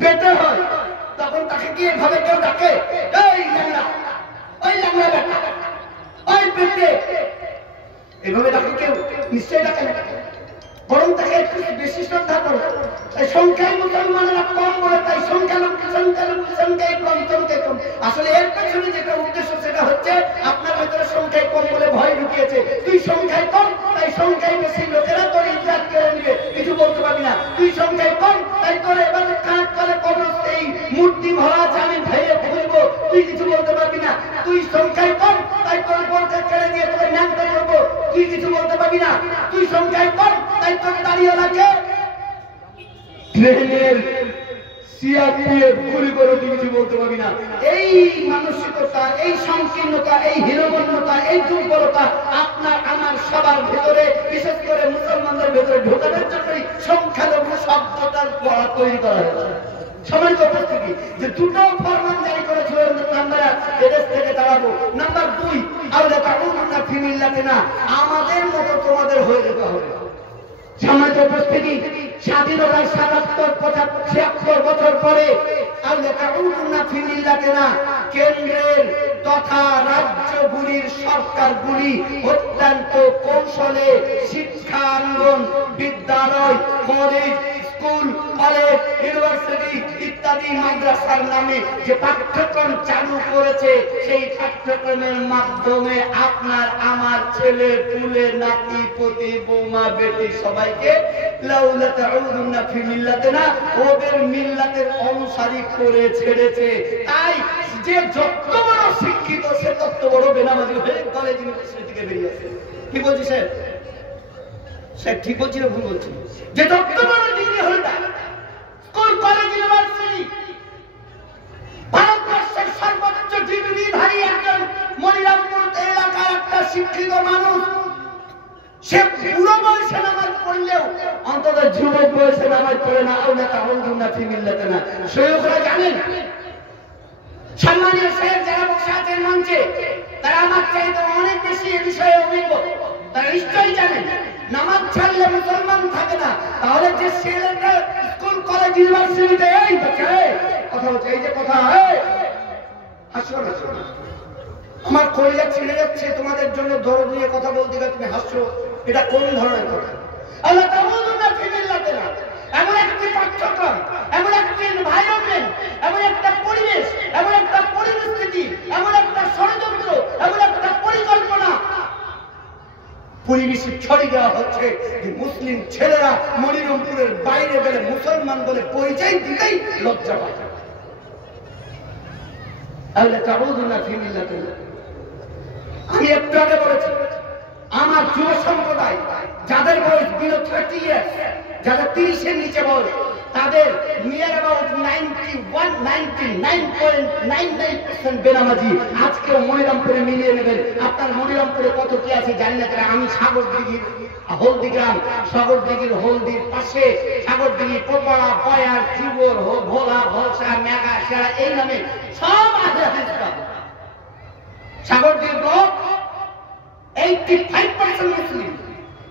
পেটে হয়, তখন তাকে কি এভাবে কেউ ডাকে, এই ল্যাংড়া, ওই ল্যাংড়া বেটা, ওই পেটে এভাবে ডাকে কেউ? নিশ্চয়ই ডাকে না, বরং তাকে একটু বেশি শ্রদ্ধা করো। তাই সংখ্যায় মুসলমানেরা কম বলে, তাই সংখ্যায় কম। আসলে এর পেছনে যেটা উদ্দেশ্য সেটা হচ্ছে আপনার ভেতরে সংখ্যায় কম বলে ভয় ঢুকিয়েছে। তুই সংখ্যায় কম তাই সংখ্যায় বেশি লোকেরা তোর ইজ্জত কেড়ে নিবে, কিছু বলতে পারবি না। তুই সংখ্যায় কম তাই তোর এবাদত খারাপ করে কোনো এই মূর্তি ভরা জামিন ভেঙে খুলবো, তুই কিছু বলতে পারবি না। তুই সংখ্যায় কম তাই তোর বোরকা কেড়ে নিয়ে তোকে ন্যাংটা করবো, তুই কিছু বলতে পারবি না। তুই সংখ্যায় কম তাই তোর দাঁড়িয়েওয়ালাকে ট্রেনের সিআরপিএফ গুলি করে তুই কিছু বলতে পারবি না। এই মানসিকতা, এই সংকীর্ণতা, এই হীনমন্যতা, এই দুর্বলতা আপনার আমার সবার ভেতরে, বিশেষ করে মুসলমানদের ভেতরে ঢোকানোর জন্যই সংখ্যালঘু শব্দটার তৈরি করা হয়েছে। সম্মানিত উপস্থিতি, যে দুটো ফরমান জারি করেছিলেন আমরা এদেশ থেকে দাঁড়াবো। নাম্বার 2, আল্লাহ তাআলা ফি মিল্লাতিনা, আমাদের মতো তোমাদের হয়ে যেতে হবে। সম্মানিত উপস্থিতি, স্বাধীনতার 76 বছর পরে আল্লাহ তাআলা ফি মিল্লাতিনা, কেন্দ্রের তথা রাজ্যগুলির সরকারগুলি অত্যন্ত কৌশলে শিক্ষাঙ্গন, বিদ্যালয়, কলেজ, স্কুল, কলেজ, ইউনিভার্সিটি ইত্যাদি মাদ্রাসার নামে যে পাঠ্যক্রম চালু করেছে, সেই পাঠ্যক্রমের মাধ্যমে আপনার আমার ছেলে পুলে নাতি পতি বৌমা বেটি সবাইকে লাউলা তাউদুনা ফি মিল্লাতিনা, ওদের মিল্লাতের অনুসারী করে ছেড়েছে। তাই যে যত বড় শিক্ষিত সে তত বড় বেনামাজি হয়ে কলেজ ইউনিভার্সিটি থেকে বেরিয়ে আসে। কি বলছি স্যার? স্যার ঠিক বলছি না ভুল বলছি? যে যত বড় degree holder, school college university, ভারতবর্ষের সর্বোচ্চ ডিগ্রিধারী একজন মনিরামপুর এলাকার একটা শিক্ষিত মানুষ, সে পুরো বয়সে নামাজ পড়লেও অন্তত যুবক বয়সে নামাজ পড়ে না। আল্লাহ তাআলা ফি মিল্লাতিনা, শৈখরা জানেন, সম্মানীয় শেখ যারা বসে আছেন মঞ্চে, তারা আমার চাইতে অনেক বেশি এ বিষয়ে অভিজ্ঞ। তারা নিশ্চয়ই জানেন নামাজ ছাড়লে মুসলমান থাকে না। তাহলে যে ছেলেটা স্কুল কলেজ ইউনিভার্সিটিতে এই কথা হচ্ছে, এই যে কথা, হাসো না, আমার কলিজা ছিঁড়ে যাচ্ছে তোমাদের জন্য দরদ নিয়ে কথা বলতে গেলে তুমি হাসছো, এটা কোন ধরনের কথা? আল্লাহ তাআলা ফি মিল্লাতিনা, এমন একটি পাঠ্যক্রম, এমন একটি এনভায়রনমেন্ট, এমন একটা পরিবেশ, এমন একটা পরিস্থিতি, এমন একটা ষড়যন্ত্র, এমন একটা পরিকল্পনা পরিবেশে ছড়িয়ে দেওয়া হচ্ছে যে মুসলিম ছেলেরা মনিরমপুরের বাইরে গেলে মুসলমান বলে পরিচয় দিতেই লজ্জা পায়। আল্লাহ তাআলা ফি মিল্লাতিনা, আমি একটু আগে বলেছি আমার যুব সম্প্রদায় যাদের বয়স বিলো 30 ইয়ার্স, যাদের 30-এর নিচে বয়স, তাদের নিয়ার অ্যাবাউট 99.99% বেনামাজি। আজকেও মনিরামপুরে মিলিয়ে নেবেন। আপনার মনিরামপুরে কত কি আছে জানি না, আমি সাগরদিঘির হলদিগ্রাম, সাগরদিঘির হলদির পাশে সাগরদিঘি, পোপাড়া, বয়ার, চুবর, ভোলা, ভলসা, মেঘা, সেরা এই নামে সব আহলে হাদিস পাবেন। সাগরদিঘির ব্লক 85% মুসলিম,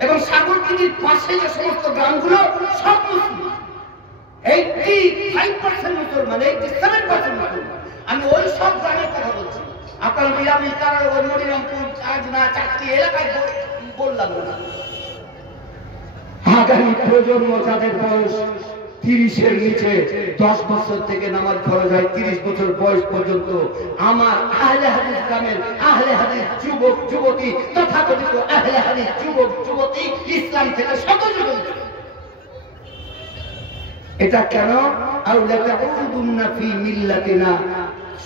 এবং সাগরদিঘির পাশে যে সমস্ত গ্রামগুলো সব মুসলিম। 85% মুসলমান, 87% মুসলমান। আমি ওই সব গ্রামের কথা বলছি। আপনার মিরামি, তারানগর, মনিরামপুর, আজনা, চাকরি এলাকায় বললাম না। আগামী প্রজন্ম যাদের বয়স 30-এর নিচে, 10 বছর থেকে নামাজ পড়া যায় 30 বছর বয়স পর্যন্ত, আমার আহলে হাদিস গ্রামের আহলে হাদিস যুবক যুবতী, তথাকথিত আহলে হাদিস যুবক যুবতী ইসলাম থেকে শতযুগ। এটা কেন? আল্লাহ তাআলা ফি মিল্লাতিনা,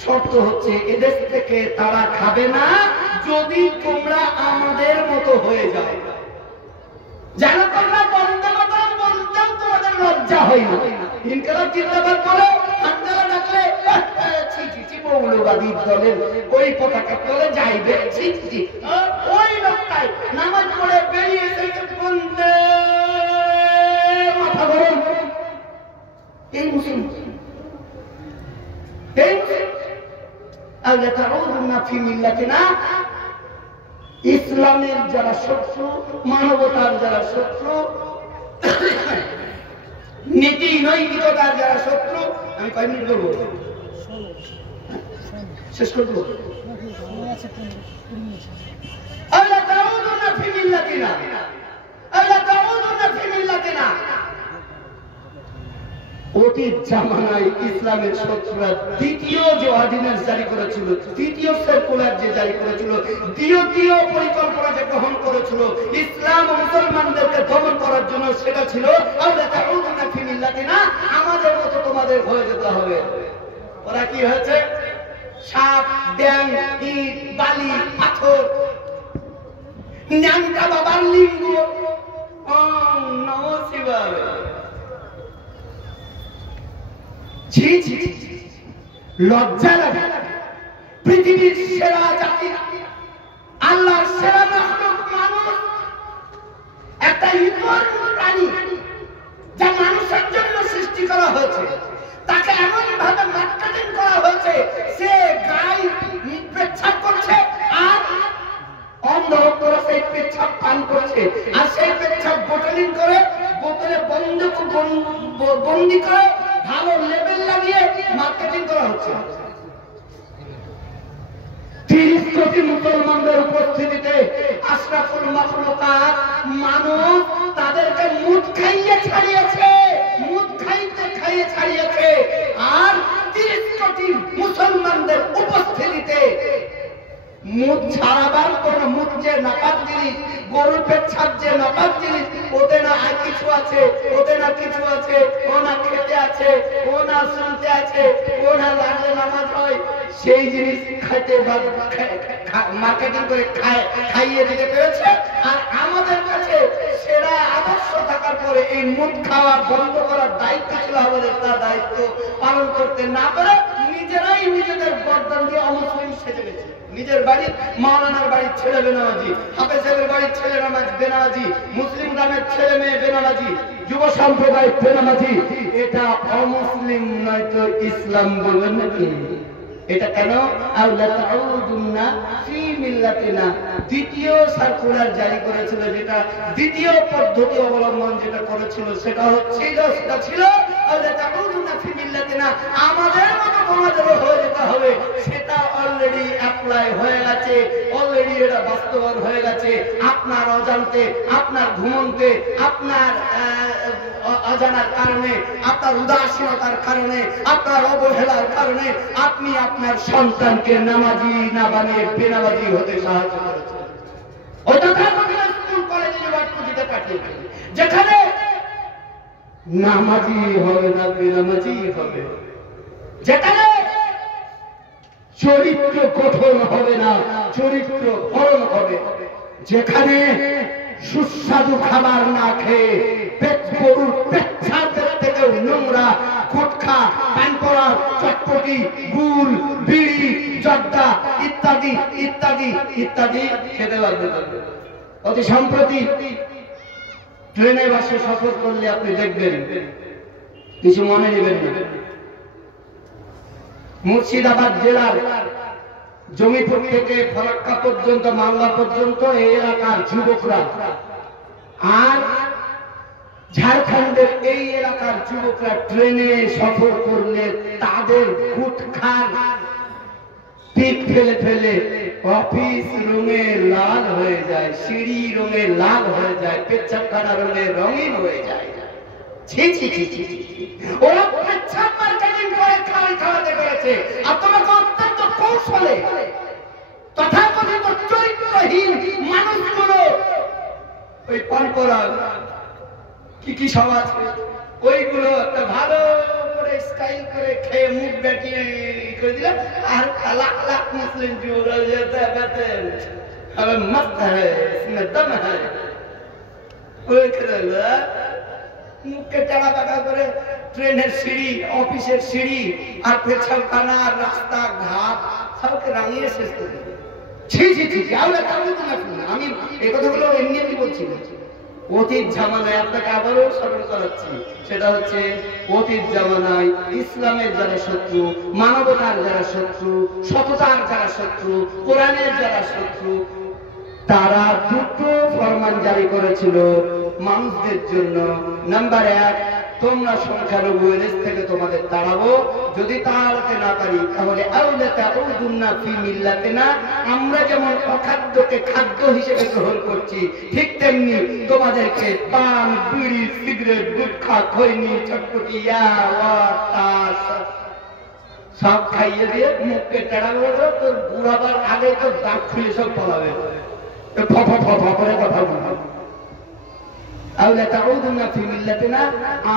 শর্ত হচ্ছে এদেশ থেকে তারা খাবে না যদি তোমরা আমাদের মতো হয়ে যাও। জানো তোমরা বন্দে মাতরম বলতেও তোমাদের লজ্জা হয় না। ইনকিলাব জিন্দাবাদ বলো, হামদালা ডাকলে ছি ছি ছি, মৌলবাদী দলের ওই পতাকা তলে যাইবে, ছি ছি। ওই লোকটাই নামাজ পড়ে বেরিয়ে এসে বন্দে মাথা গরম, এই মুসলিম, এই আল্লাহ তাআলা ফি মিল্লাতিনা, ইসলামের যারা শত্রু, মানবতার যারা শত্রু, নীতি নৈতিকতার যারা শত্রু, আমি কয় মিনিট বলবো, শেষ করবো, আলা তাউদুনা ফি মিল্লাতিনা, আলা তাউদুনা ফি মিল্লাতিনা। অতীত জামানায় ইসলামের শত্রুরা দ্বিতীয় যে অর্ডিন্যান্স জারি করেছিল, দ্বিতীয় সার্কুলার যে জারি করেছিল, দ্বিতীয় পরিকল্পনা যে গ্রহণ করেছিল ইসলাম ও মুসলমানদেরকে দমন করার জন্য, সেটা ছিল আলা তাউদুনা ফি মিল্লাতিনা, আমাদের মতো তোমাদের হয়ে যেতে হবে। ওরা কি হয়েছে? সাপ, ব্যাং, ইট, বালি, পাথর, ন্যাংটা বাবার লিঙ্গ, নমঃ শিবায়। জি জি, লজ্জা লাগে। পৃথিবীর সেরা জাতি, আল্লাহর সেরা মাখলুক মানুষ, একটা ইতর প্রাণী যা মানুষের জন্য সৃষ্টি করা হয়েছে, তাকে এমন ভাবে মার্কেটিং করা হয়েছে, সে গায়ে পেচ্ছাপ করছে আর অন্ধ করে সেই পেচ্ছাপ পান করছে, আর সেই পেচ্ছাপ বোতলিং করে বোতলে বন্দি করে ভালো লেবেল লাগিয়ে মার্কেটিং করা হচ্ছে। 30 কোটি মুসলমানদের উপস্থিতিতে আশরাফুল মাখলুকাত মানুষ তাদেরকে মুদ খাইয়ে ছাড়িয়েছে, মুদ খাইতে খাইয়ে ছাড়িয়েছে। আর 30 কোটি মুসলমানদের উপস্থিতিতে মুদ ছাড়াবার কোন, মুদ যে নাপাক জিনিস, গরুর পেচ্ছাপ যে নাপাক জিনিস, ওতে না আর কিছু আছে, ওতে না কিছু আছে, ও না খেতে আছে, ও না শুনতে আছে, ও না লাগলে নামাজ হয়, সেই জিনিস খাইতে মার্কেটিং করে খাইয়ে দিতে পেরেছে। আর আমাদের কাছে সেরা আদর্শ থাকার পরে এই মুদ খাওয়া বন্ধ করার দায়িত্ব ছিল আমাদের, তার দায়িত্ব পালন করতে না পারে নিজেরাই নিজেদের গর্দান দিয়ে অমুসলিম সেজে গেছে। নিজের বাড়ির মাওলানার বাড়ির ছেলে বেনামাজি, হাফেজের বাড়ির ছেলে বেনামাজি, মুসলিম গ্রামের ছেলে মেয়ে বেনামাজি, যুব সম্প্রদায় বেনামাজি। এটা অমুসলিম নয় তো ইসলাম বলবেন নাকি? এটা কেন? আলা তাউদুনা ফি মিল্লাতিনা, দ্বিতীয় সার্কুলার জারি করেছিল, যেটা দ্বিতীয় পদ্ধতি অবলম্বন যেটা করেছিল, সেটা ছিল আলা তাউদুনা ফি মিল্লাতিনা, আমাদের মতো তোমাদেরও হয়ে যেতে হবে। সেটা অলরেডি অ্যাপ্লাই হয়ে গেছে, অলরেডি এটা বাস্তবায়ন হয়ে গেছে। আপনার অজান্তে, আপনার ঘুমন্তে, আপনার অজানার কারণে, আপনার উদাসীনতার কারণে, আপনার অবহেলার কারণে আপনি আপনার সন্তানকে নামাজি না বানিয়ে বেনামাজি হতে সাহায্য করেছেন। স্কুল কলেজ ইউনিভার্সিটিতে পাঠিয়েছেন, যেখানে নামাজি হবে না বেনামাজি হবে, যেখানে চরিত্র গঠন হবে না চরিত্র হরণ হবে, যেখানে সুস্বাদু খাবার না খেয়ে গরুর পেচ্ছাপের থেকেও নোংরা গুটখা, পানপড়া, চটপটি, গুল, বিড়ি, জর্দা ইত্যাদি ইত্যাদি ইত্যাদি খেতে লাগবে। অতি সম্প্রতি ট্রেনে বাসে সফর করলে আপনি দেখবেন, কিছু মনে নেবেন না, মুর্শিদাবাদ জেলার জমিপুর থেকে ফরাক্কা পর্যন্ত, মালদা পর্যন্ত এই এলাকার যুবকরা আর ঝাড়খণ্ডের এই এলাকার যুবকরা ট্রেনে সফর করলে তাদের গুটখার পিক ফেলে ফেলে অফিস রুমে লাল হয়ে যায়, সিঁড়ি রুমে লাল হয়ে যায়, পেচ্ছাপখানা রুমে রঙিন হয়ে যায়। ছি ছি ছি ছি, ওরা পেচ্ছাপ মার্কেটিং করে খাওয়াতে পেরেছে। আর তোমাকে অত্যন্ত কৌশলে তথাকথিত চরিত্রহীন মানুষগুলো ওই পানপড়া কি সব আছে, ওইগুলো একটা ভালো করে স্টাইল করে খেয়ে মুখ বেটিয়ে করে দিলাম। আর লাখ লাখ মুসলিম যুবকরা মস্ত হয়, দম হয়, ওই মুখকে টাকা টাকা করে ট্রেনের সিঁড়ি, অফিসের সিঁড়ি আর পেছাখানা, রাস্তা ঘাট সবকে রাঙিয়ে শেষ করে দেবে। আমি এই কথাগুলো এমনি এমনি বলছি না, অতীত জামানায় আপনাকে আবারও স্মরণ করাচ্ছি। সেটা হচ্ছে অতীত জামানায় ইসলামের যারা শত্রু, মানবতার যারা শত্রু, সততার যারা শত্রু, কোরআনের যারা শত্রু, তারা দুটো ফরমান জারি করেছিল মানুষদের জন্য। নাম্বার 1, তোমরা সংখ্যালঘু এদেশ থেকে তোমাদের তাড়াবো। যদি তাড়াতে না পারি তাহলে আমরা যেমন অখাদ্যকে খাদ্য হিসেবে গ্রহণ করছি, ঠিক তেমনি তোমাদেরকে পান, বিড়ি, সিগারেট, গুটখা, খৈনি, চটপটি সব খাইয়ে দিয়ে মুখকে টেড়া করে দেবো। তোর বুড়াবার আগে তো দাঁত খুলে সব পলাবে, করে কথা বলবো।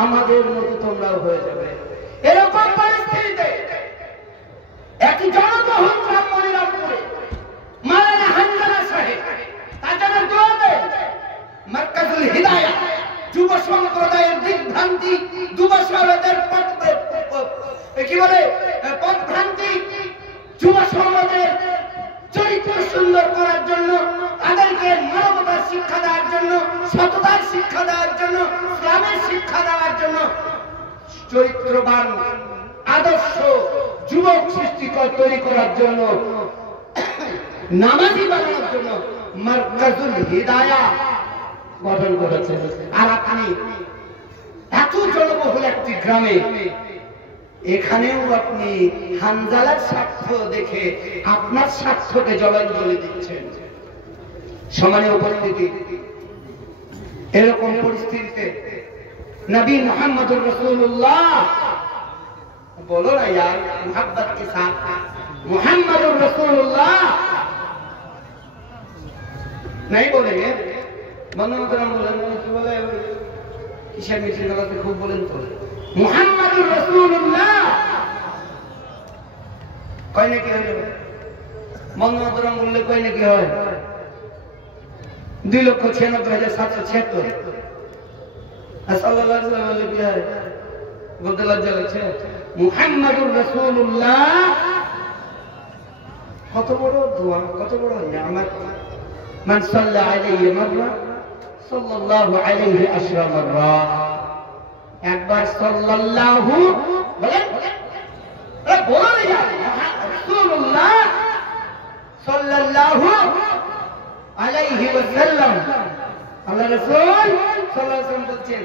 আমাদের মতো তোমরাও হয়ে যাবে। এরকম পরিস্থিতিতে একই জনবহুল গ্রাম মনিরামপুরে মাওলানা হানজালা সাহেব তার জন্য দোয়া দেন। মারকাজুল হিদায়াহ যুব সম্প্রদায়ের দিকভ্রান্তি, যুব সমাজের কি বলে পথভ্রান্তি, যুব সমাজের চরিত্র সুন্দর করার জন্য, তাদেরকে মানবতার শিক্ষা দেওয়ার জন্য, সততার শিক্ষা দেওয়ার জন্য, ইসলামের শিক্ষা দেওয়ার জন্য, চরিত্রবান আদর্শ যুবক তৈরি করার জন্য, নামাজি বানানোর জন্য মারকাজুল হিদায়াহ গঠন করেছে। আর আপনি এত জনবহুল একটি গ্রামে, এখানেও আপনি হানজালার স্বার্থ দেখে আপনার স্বার্থকে জলাঞ্জলি দিচ্ছেন। সম্মানীয় উপস্থিতি, এরকম পরিস্থিতিতে নবী মুহাম্মদুর রাসূলুল্লাহ, বলো না यार मोहब्बत के साथ मुहम्मदुर रसूलुल्लाह नहीं बोलेंगे, बंदे मतलब बोले किसी मीटिंग करते खूब बोलें तो मुहम्मदुर रसूलुल्लाह कोई ने क्या है बंदे मतलब बोले कोई ने क्या है 2,96,776 सल्लल्लाहु अलैहि वसल्लम बोले क्या है बोलते लज्जा लगছে মুহাম্মাদুর রাসূলুল্লাহ কত বড় দোয়া, কত বড় নিয়ামত। মান সাল্লা আলাইহি মাররা সাল্লাল্লাহু আলাইহি আশরা মাররা। একবার সাল্লাল্লাহু বলেন, বলেন রাসূলুল্লাহ সাল্লাল্লাহু আলাইহি ওয়াসাল্লাম, আল্লাহ রাসূল সাল্লাল্লাহু আলাইহি ওয়াসাল্লাম বলেন,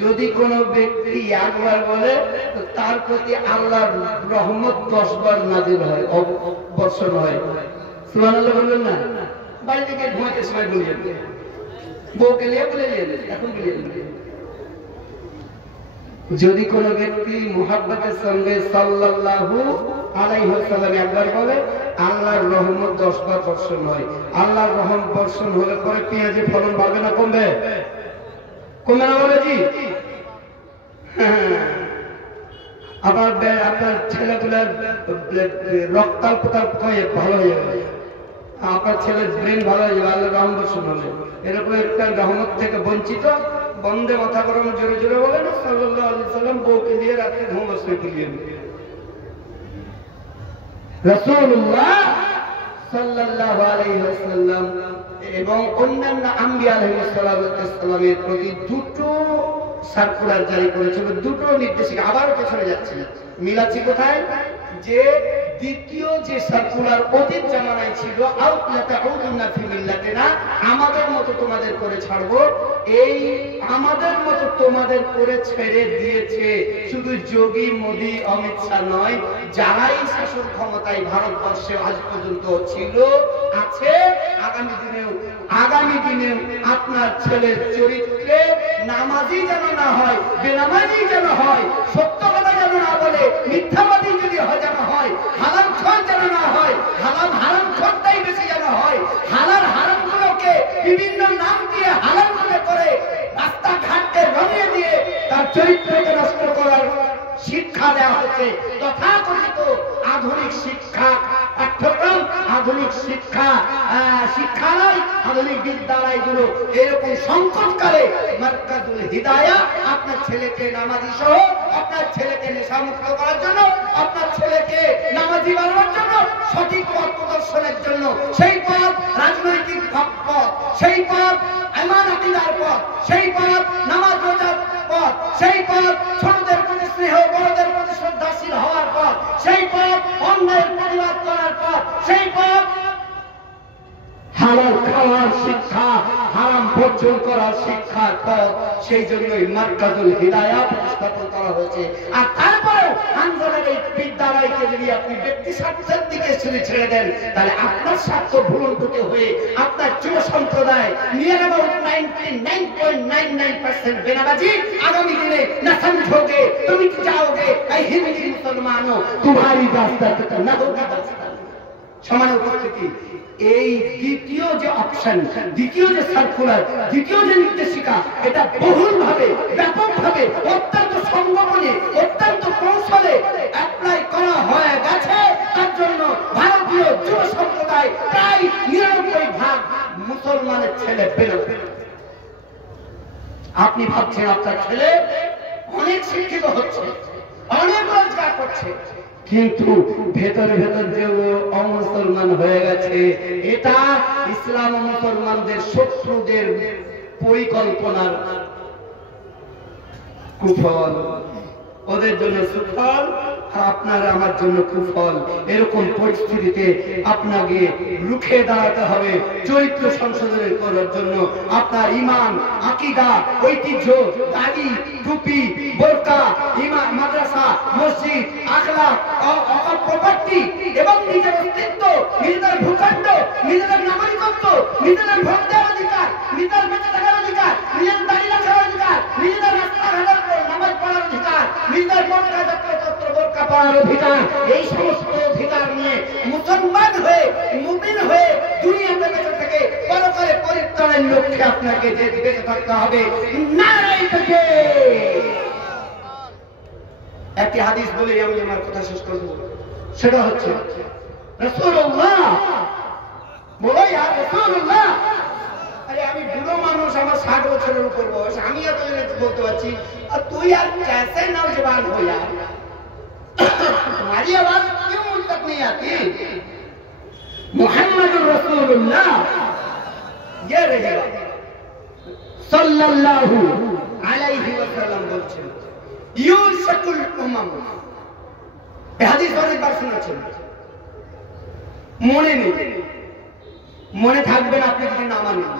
যদি কোন ব্যক্তি একবার বলে তো তার প্রতি আল্লাহর রহমত 10 বার নাযিল হয়, বর্ষণ হয়। সুবহানাল্লাহ বলবেন না? বাড়ি থেকে ঘুমাতে সময় বলিয়েন, বউকে নিয়ে বলিয়েন, এখন বলিয়েন। যদি কোন ব্যক্তি মুহাব্বতের সঙ্গে সাল্লাল্লাহু আলাইহি ওয়াসাল্লাম একবার বলে, আল্লাহর রহমত 10 বার বর্ষণ হয়। আল্লাহর রহমত বর্ষণ হলে পরে পেঁয়াজের ফলন বাড়বে না কমবে? কমবে না বলে জি? আবার আপনার ছেলেগুলোর রক্তাল্পতা ভালো হয়ে যাবে, আপনার ছেলের ব্রেন ভালো হয়ে যাবে আল্লাহর রহমত বর্ষণ হলে। এরকম একটা রহমত থেকে বঞ্চিত বন্দে মাথা গরম জোরে জোরে বলেন সাল্লাল্লাহু আলাইহি ওয়াসাল্লাম, বউকে দিয়ে রাতে ঘুম বসে তুলিয়ে রাসূলুল্লাহ সাল্লাল্লাহু আলাইহি ওয়াসাল্লাম এবং অন্যান্য আম্বিয়া আলাইহিস সালামের প্রতি দুটো সার্কুলার জারি করেছিল, দুটো নির্দেশিকা। আবারও পেছনে যাচ্ছি, মিলাচ্ছি কোথায়? যে দ্বিতীয় যে সার্কুলার অতীত জামানায় ছিল, আমাদের মতো তোমাদের করে ছাড়বো, এই আমাদের মতো তোমাদের করে ছেড়ে দিয়েছে শুধু যোগী, মোদী, অমিত শাহ নয়, যারাই শাসন ক্ষমতায় ভারতবর্ষে আজ পর্যন্ত ছিল, আছে, আগামী দিনে আপনার ছেলের চরিত্রে নামাজি যেন না হয়, বেনামাজি যেন হয়, সত্য কথা যেন না বলে, মিথ্যাবাদী যদি যেন হয়, হালাল খোর যেন না হয়, হারাম খোরটাই বেশি যেন হয়, হারাম গুলোকে বিভিন্ন নাম দিয়ে হালাল মনে করে রাস্তাঘাটকে রঙিয়ে দিয়ে তার চরিত্রকে নষ্ট করার শিক্ষা দেওয়া হচ্ছে। তথাকথিত আধুনিক শিক্ষা পাঠ্যক্রম, আধুনিক শিক্ষালয়, আধুনিক বিদ্যালয়গুলো এরকম সংকটকালে মারকাজুল হিদায়াহ আপনার ছেলেকে নামাজি সহ, আপনার ছেলেকে নেশামুক্ত করার জন্য, আপনার ছেলেকে নামাজি বানানোর জন্য, সঠিক পথ প্রদর্শনের জন্য, সেই পথ রাজনৈতিক পথ, সেই পথ ঈমান আকীদার পথ, সেই পথ নামাজ রোজার পথ, সেই পথ ছোটদের প্রতি স্নেহ, বড়দের প্রতি শ্রদ্ধাশীল হওয়ার পথ, সেই পথ অন্যায়ের প্রতিবাদ করার পথ, সেই পথ হালাল খাওয়ার শিক্ষা, হারাম বর্জন করার শিক্ষার পথ, সেই জন্যই মার্কাজুল হিদায়াহ প্রতিস্থাপন করা হয়েছে। আর তারপরেও আন্দোলনের এই বিদ্যালয়কে যদি আপনি ব্যক্তি স্বার্থের দিকে ছেড়ে দেন, তাহলে আপনার স্বার্থ ভুলন্টুত হয়ে আপনার যুব সম্প্রদায় নিয়ার अबाउट 99.99% बेनाबाजी आगामी दिने न समझोगे, तुम जाओगे ऐ हिंदी मुसलमानों, तुम्हारी दास्तान न होगी दास्तान। সমান উপস্থিতি, এই দ্বিতীয় যে অপশন, দ্বিতীয় যে সার্কুলার, দ্বিতীয় যে নির্দেশিকা, এটা বহুলভাবে ব্যাপকভাবে অত্যন্ত সংগঠনে অত্যন্ত কৌশলে অ্যাপ্লাই করা হয়ে গেছে। তার জন্য ভারতীয় যুব সম্প্রদায় প্রায় ৯৯% মুসলমানের ছেলে বেরোবে। আপনি ভাবছেন আপনার ছেলে অনেক শিক্ষিত হচ্ছে, অনেক রোজগার করছে, কিন্তু ভেতরে ভেতর যে অমুসলমান হয়ে গেছে, এটা ইসলাম ও মুসলমানদের শত্রুদের পরিকল্পনার কুফল। ওদের জন্য সুফল, আপনার আমার জন্য কুফল। এরকম পরিস্থিতিতে আপনাকে রুখে দাঁড়াতে হবে। চরিত্র সংশোধনের করার জন্য আপনার ঈমান, আকীদা, ঐতিহ্য, দাড়ি, টুপি, বোরকা, ঈমান, মাদ্রাসা, মসজিদ, আখলাক, প্রপার্টি এবং নিজের অস্তিত্ব, নিজেদের ভূখণ্ড, নিজেদের নাগরিকত্ব, নিজেদের ভোট দেওয়ার অধিকার, নিজের বেঁচে থাকার অধিকার, নিজের দাড়ি রাখার অধিকার, নিজেদের রাস্তাঘাটের নামাজ পড়ার অধিকার, নিজের বোরকা পড়ার অধিকার, এই সমস্ত অধিকার নিয়ে মুসলমান হয়ে মুমিন হয়ে দুনিয়াতে বেঁচে থেকে পরকালে পরিত্রাণের লক্ষ্যে আপনাকে বেঁচে থাকতে হবে। নারায়ে তাকবীর। একটি হাদিস বলে আমি আমার কথা শেষ করব, সেটা হচ্ছে রাসূলুল্লাহ বলো, ইয়া রাসূলুল্লাহ। আরে আমি বুড়ো মানুষ, আমার 60 বছরের উপর বয়স, আমি এত বলতে পারছি, আর তুই আর कैसे नौजवान हो यार, तुम्हारी आवाज क्यों मुझ तक नहीं आती? मुहम्मदुर रसूलुल्लाह ये रहेगा सल्लल्लाहु अलैहि वसल्लम বলছেন, ইউশাকুল উমাম। এই হাদিস অনেকবার শুনেছেন, মনে নেই, মনে থাকবে না আপনি যদি না মানেন,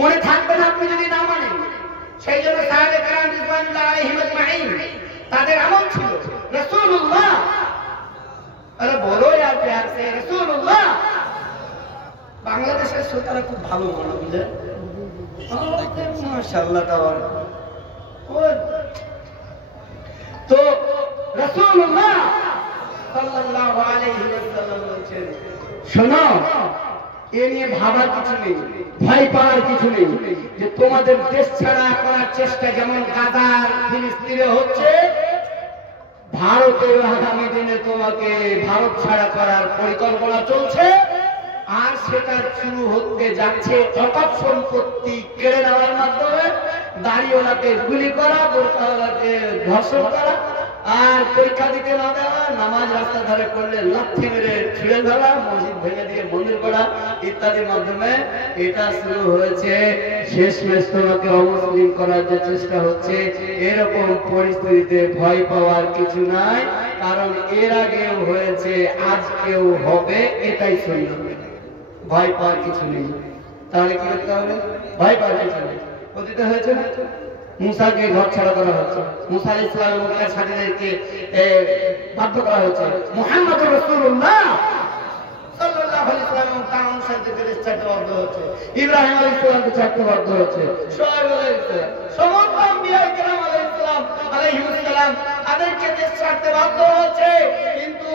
মনে থাকবে না আপনি যদি না মানেন। সেই জন্য সাহাবে কেরাম রিদওয়ানুল্লাহ আলাইহিম আজমাইন তাদের আমল ছিল রাসূলুল্লাহ, আরে বলো यार प्यार से রাসূলুল্লাহ। বাংলাদেশের শ্রোতারা খুব ভালো মনে বুঝে, মাশাআল্লাহ তাবারাক। তো রাসূলুল্লাহ সাল্লাল্লাহু আলাইহি ওয়াসাল্লাম বলেন, শোনো, এ নিয়ে ভাবার কিছু নেই, ভয় পাওয়ার কিছু নেই, যে তোমাদের দেশ ছাড়া করার চেষ্টা যেমন গাজার ফিলিস্তিনে হচ্ছে, ভারতের আগামী দিনে তোমাকে ভারত ছাড়া করার পরিকল্পনা চলছে। আর সেটা শুরু হতে যাচ্ছে অকাপ সম্পত্তি কেড়ে নেওয়ার মাধ্যমে, দাড়িওয়ালাকে গুলি করা, বোরকাওয়ালাকে ধর্ষণ করা, আর পরীক্ষা দিতে না দেওয়া, নামাজ রাস্তা ধারে করলে লাথি মেরে ছিঁড়ে ধরা, মসজিদ ভেঙে দিয়ে মন্দির করা ইত্যাদির মাধ্যমে এটা শুরু হয়েছে। শেষমেশ তোমাকে অমুসলিম করার যে চেষ্টা হচ্ছে, এরকম পরিস্থিতিতে ভয় পাওয়ার কিছু নাই, কারণ এর আগেও হয়েছে, আজকেও হবে, এটাই সুন্দর। ভয় পাওয়ার কিছু নেই। তাহলে কি করতে হবে? ভয় পাওয়ার কিছু নেই। অতীতে হয়েছে, মুসাকে ঘর ছাড়া করা হচ্ছে, মুসা আলাইহিস সালামের মক্কার সাথীদেরকে বাধ্য করা হচ্ছে। মুহাম্মদুর রাসূলুল্লাহ সাল্লাল্লাহু আলাইহি ওয়াসাল্লাম তার অনুসারীদের ছাড়তে বাধ্য হচ্ছে, ইব্রাহিম আলাইহিস সালামকে ছাড়তে বাধ্য হচ্ছে, শুআয়ব আলাইহিস সালাম, সমস্ত আম্বিয়া কিরাম আলাইহিস সালাম তাদেরকে দেশ ছাড়তে বাধ্য হচ্ছে। কিন্তু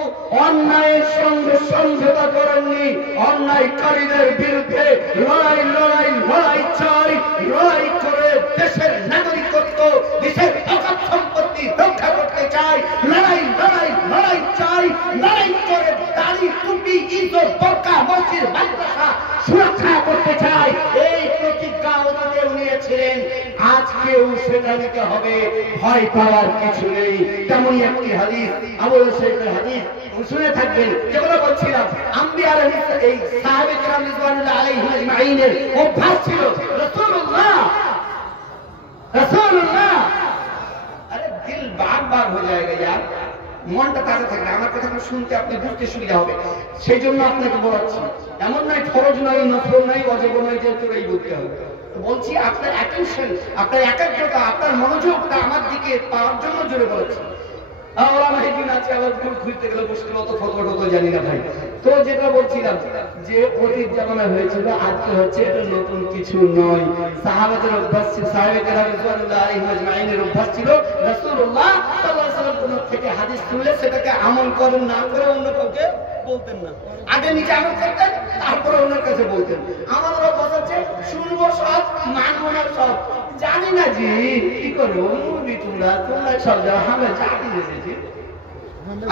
অন্যায়ের সঙ্গে সমঝোতা করেননি, অন্যায়কারীদের বিরুদ্ধে লড়াই লড়াই লড়াই চাই, লড়াই করে দেশের নাগরিকত্ব, দেশের অকাপ সম্পত্তি রক্ষা করতে চাই, লড়াই লড়াই লড়াই চাই, লড়াই করে দাড়ি, টুপি, ইজ্জত, বোরকা, মসজিদ, মাদ্রাসা সুরক্ষা করতে চাই। এই প্রতিজ্ঞা ওনাদের নিয়েছিলেন, আজকেও সেটা নিতে হবে, ভয় পাওয়ার কিছু নেই। তেমনই একটি হাদিস, আবু শরীফের হাদিস শুনে থাকবেন, যেগুলো বলছিলাম, আম্বিয়া আলাইহিস এই সাহাবে কেরাম রিদওয়ানুল্লাহ আলাইহিম আজমাইনের অভ্যাস ছিল রাসূলুল্লাহ রাসূলুল্লাহ। আরে দিল বারবার হয়ে যায়গা यार, মনটা তাজা থাকবে, আমার কথাগুলো শুনতে আপনি বুঝতে সুবিধা হবে, সেই জন্য আপনাকে বলাচ্ছি। এমন নয় ফরজ নয়, নফল নয়, ওয়াজিব নয় যে তোর এই বুঝতে হবে, বলছি আপনার অ্যাটেনশন, আপনার একাগ্রতা, আপনার মনোযোগটা আমার দিকে পাওয়ার জন্য জোরে বলেছি। খুঁজতে গেলে মুশকিল, অত ফটো জানি না ভাই। তো যেটা বলছিলাম যে অতীত জামানা হয়েছিল, আজকে হচ্ছে, এটা নতুন কিছু নয়। সাহাবাদের অভ্যাস ছিল, সাহাবে কেরাম রিজওয়ানুল্লাহ আলাইহিম আজমাইনের অভ্যাস ছিল রাসূলুল্লাহ সাল্লাল্লাহু আলাইহি ওয়াসাল্লাম থেকে হাদিস শুনলে সেটাকে আমল করেন না করে অন্য কাউকে বলতেন না। আগে নিজে আমল করতেন, তারপরে অন্যের কাছে বলতেন। আমাদের অভ্যাস হচ্ছে শুনবো সব, মানবো না সব। জানি না জি কি করবো, মুরবি তোমরা সব যাও, আমরা জানি এসেছি।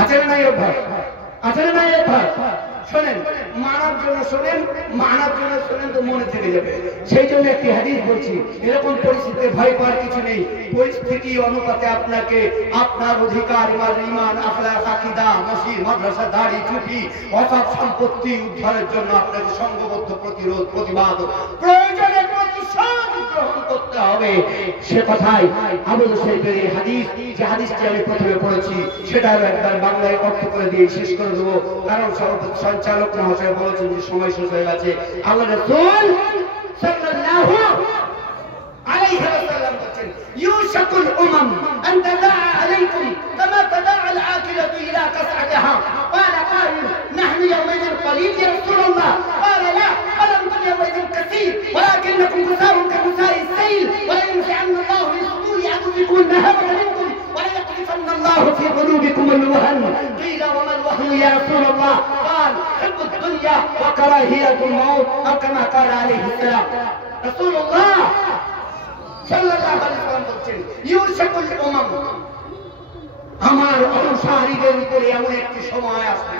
আছে না এই অভ্যাস? আছে না এই অভ্যাস? শোনেন, মানার জন্য শোনেন, মানার জন্য শোনেন তো মনে থেকে যাবে। সেই জন্য একটি হাদিস বলছি, এরকম পরিস্থিতিতে ভয় পাওয়ার কিছু নেই। পরিস্থিতি অনুপাতে আপনাকে আপনার অধিকার, ইমান, আখলাক, আকীদা, মসজিদ, মাদ্রাসা, দাড়ি, টুপি, অসৎ সম্পত্তি উদ্ধারের জন্য আপনাকে সংঘবদ্ধ প্রতিরোধ, প্রতিবাদ, প্রয়োজনে প্রতিশোধ গ্রহণ করতে হবে। সে কথাই আবু সাইদের এই হাদিস, যে হাদিসটি আমি প্রথমে পড়েছি, সেটা একবার বাংলায় অর্থ করে দিয়ে শেষ করে দেবো, কারণ সঞ্চালক মহাশয় বলেছেন যে সময় শেষ হয়ে গেছে। আল্লাহ রাসূল সাল্লাল্লাহু আলাইহি ওয়াসাল্লাম বলেন, ইউশাকুল উমাম আন তাদাআ আলাইকুম কামা তাদাআ আল-আকিলাতু ইলা কাসআতিহা। قال قائل نحن يومئذ قليل يا رسول الله. قال لا بل انتم يومئذ كثير ولكنكم كثار كغثاء السيل ولينزعن الله من صدور عدوكم النهبة منكم وليقذفن الله في قلوبكم الوهن. قيل وما الوهن يا رسول الله؟ قال حب الدنيا وكراهية الموت أو كما قال عليه السلام. رسول الله সাল্লাল্লাহু আলাইহি ওয়াসাল্লাম বলেন, ইউশাকুল উমাম, আমার অনুসারীদের উপরে এমন একটি সময় আসবে,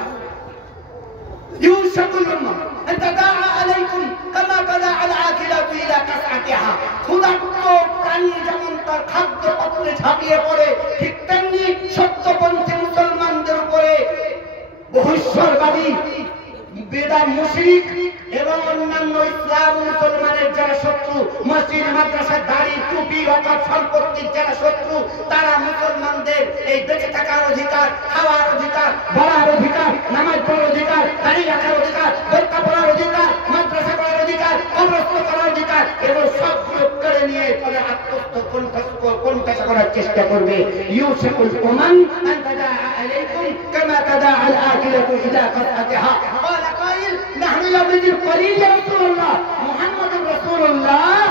ইউশাকুল উমাম আন তাদাআ আলাইকুম কামা তাদাআ আল-আকিলাতু ইলা কাসআতিহা। ক্ষুধার্ত প্রাণী যেমন তার খাদ্য পাত্রে ঝাঁপিয়ে পড়ে, ঠিক তেমনি সত্যপন্থী মুসলমানদের উপরে বহিঃশ্বরবাদী, বেদা মুশরিক এবং অন্যান্য ইসলাম মুসলমানের যারা শত্রু, মসজিদ, মাদ্রাসা, দাড়ি, টুপি, অকাপ সম্পত্তির যারা শত্রু, তারা মুসলমানদের এই বেঁচে থাকার অধিকার, খাওয়ার অধিকার, বলার অধিকার, নামাজ পড়ার অধিকার, দাড়ি রাখার অধিকার, বোরকা পরার অধিকার, মাদ্রাসা করার অধিকার, কবরস্থ করার অধিকার, এবং সবগুলো কেড়ে নিয়ে পরে আত্মস্থ কোণঠাসা করার চেষ্টা করবে। ইউশাকুল উমাম আন তাদাআ আলাইকুম কামা তাদাআ আল-আকিলাতু ইলা কাসআতিহা। قال قائل نحن يومئذ قليل يا رسول الله. محمد رسول الله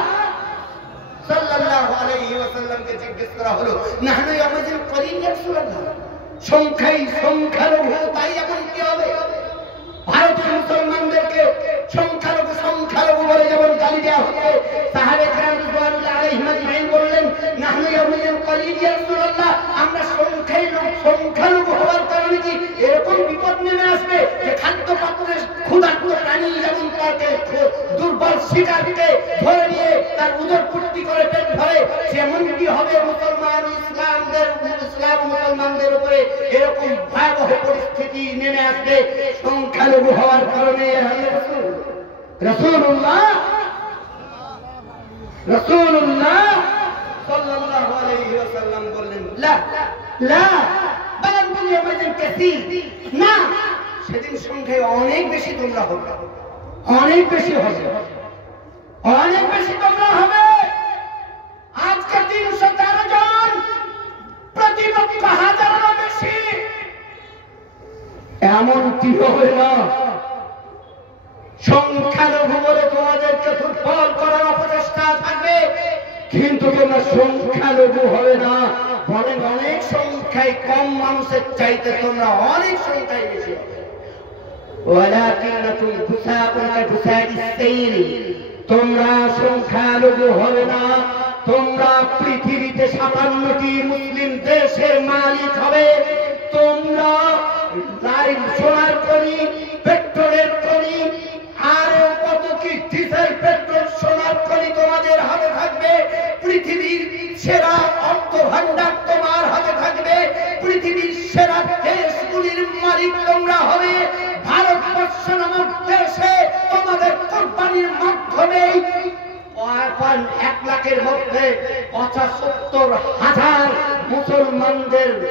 সাল্লাল্লাহু আলাইহি ওয়াসাল্লামকে জিজ্ঞেস করা হলো, নাহনু ইয়ামাজিল কলিল ইয়া রাসূলুল্লাহ, সংখ্যালঘু, তাই এমন কি হবে? ভারতীয় মুসলমানদেরকে সংখ্যালঘু বলে যেমন গালি দেওয়া হচ্ছে, সাহাবে কেরাম রিজওয়ানুল্লাহ আলাইহিম আজমাইন বললেন, নাহনু ইয়ামাজিল কলিল ইয়া রাসূলুল্লাহ, আমরা সংখ্যালঘু হওয়ার কারণে কি এরকম বিপদ নেমে আসবে যে খাদ্য পাত্রে ক্ষুধার্ত প্রাণী যেমন তাকে দুর্বল শিকারকে ধরে নিয়ে তার উদর পূর্তি করে পেট ভরে, যেমন কি হবে মুসলমানদের উপরে এরকম ভয়াবহ পরিস্থিতি নেমে আসবে সংখ্যালঘু হওয়ার কারণে। রাসূলুল্লাহ সাল্লাল্লাহু আলাইহি ওয়াসাল্লাম বললেন, লা লা বাল আনতুম ইয়াওমাইযিন কাসীর, না, সেদিন সংখ্যায় অনেক বেশি তোমরা হবে, অনেক বেশি হবে, অনেক বেশি তোমরা হবে। আজকে 313 জন, প্রতিপক্ষ হাজারেরও বেশি, এমন কি হবে না? সংখ্যালঘু বলে তোমাদেরকে দুর্বল করার অপচেষ্টা থাকবে, কিন্তু তোমরা সংখ্যালঘু হবে না, বরং অনেক সংখ্যায় কম মানুষের চাইতে তোমরা অনেক সংখ্যায় বেশি হবে। ওয়ালাকিন্নাকুম গুসাকুন কাগুসাইস সাইল, তোমরা সংখ্যালঘু হবে না, তোমরা পৃথিবীতে 57টি মুসলিম দেশের মালিক হবে। তোমরা সোনার খনি, পেট্রোলের খনি, আরো কত কি, ডিজেল, পেট্রোল, সোনার খনি তোমাদের হাতে থাকবে। পৃথিবীর সেরা অর্থ ভান্ডার তোমার হাতে থাকবে। পৃথিবীর সেরা দেশগুলির মালিক তোমরা হবে। ভারতবর্ষ নামক দেশে তোমাদের কোম্পানির মাধ্যমে 1 বৈশাখের মধ্যে ৭৫,০০০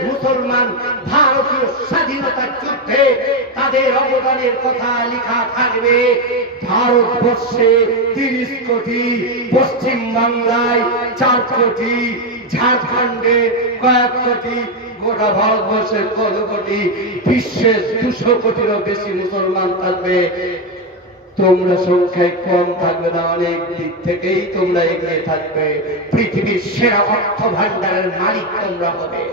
মুসলমান ভারতীয় স্বাধীনতার যুদ্ধে তাদের অবদানের কথা লেখা থাকবে। ভারতবর্ষে ৩০ কোটি, পশ্চিম বাংলায় ৪ কোটি, ঝাড়খণ্ডে কয়েক কোটি, গোটা ভারতবর্ষের কত কোটি, বিশ্বের ২০০ কোটিরও বেশি মুসলমান থাকবে। তোমরা সংখ্যায় কম থাকবে না, অনেক দিক থেকেই তোমরা এগিয়ে থাকবে। পৃথিবীর সেরা অর্থ ভান্ডারের মালিক তোমরা হবে।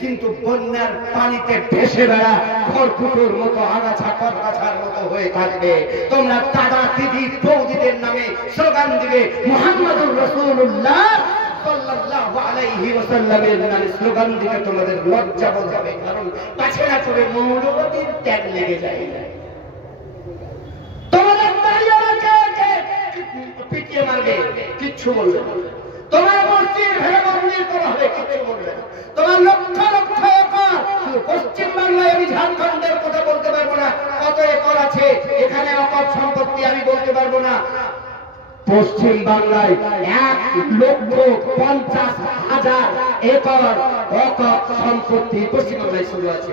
কিন্তু বন্যার পানিতে ভেসে বেড়া খড়কুটোর মতো, আগাছা পরগাছার মতো হয়ে থাকবে। তোমরা দাদা দিদি বৌদিদের নামে স্লোগান দিবে মুহাম্মাদুর রাসূলুল্লাহ সাল্লাল্লাহু আলাইহি ওয়াসাল্লামের নামে স্লোগান দিলে তোমাদের লজ্জা বোধ হবে, কারণ পাছে না করে মৌলবাদীর ত্যাগ লেগে যায়। তোমাদের দাঁড়িয়ে পিটিয়ে মারবে, কিচ্ছু বলবে না। তোমার মসজিদ ভেঙে মন্দির করা হবে, কিচ্ছু বলবে না। তোমার লক্ষ লক্ষ একর, পশ্চিম বাংলায় আমি ঝাড়খণ্ডের কথা বলতে পারবো না, কত একর আছে এখানে অকপ সম্পত্তি আমি বলতে পারবো না। পশ্চিম বাংলায় ১,৫০,০০০ একর অকপ সম্পত্তি পশ্চিম বাংলায় শুরু আছে।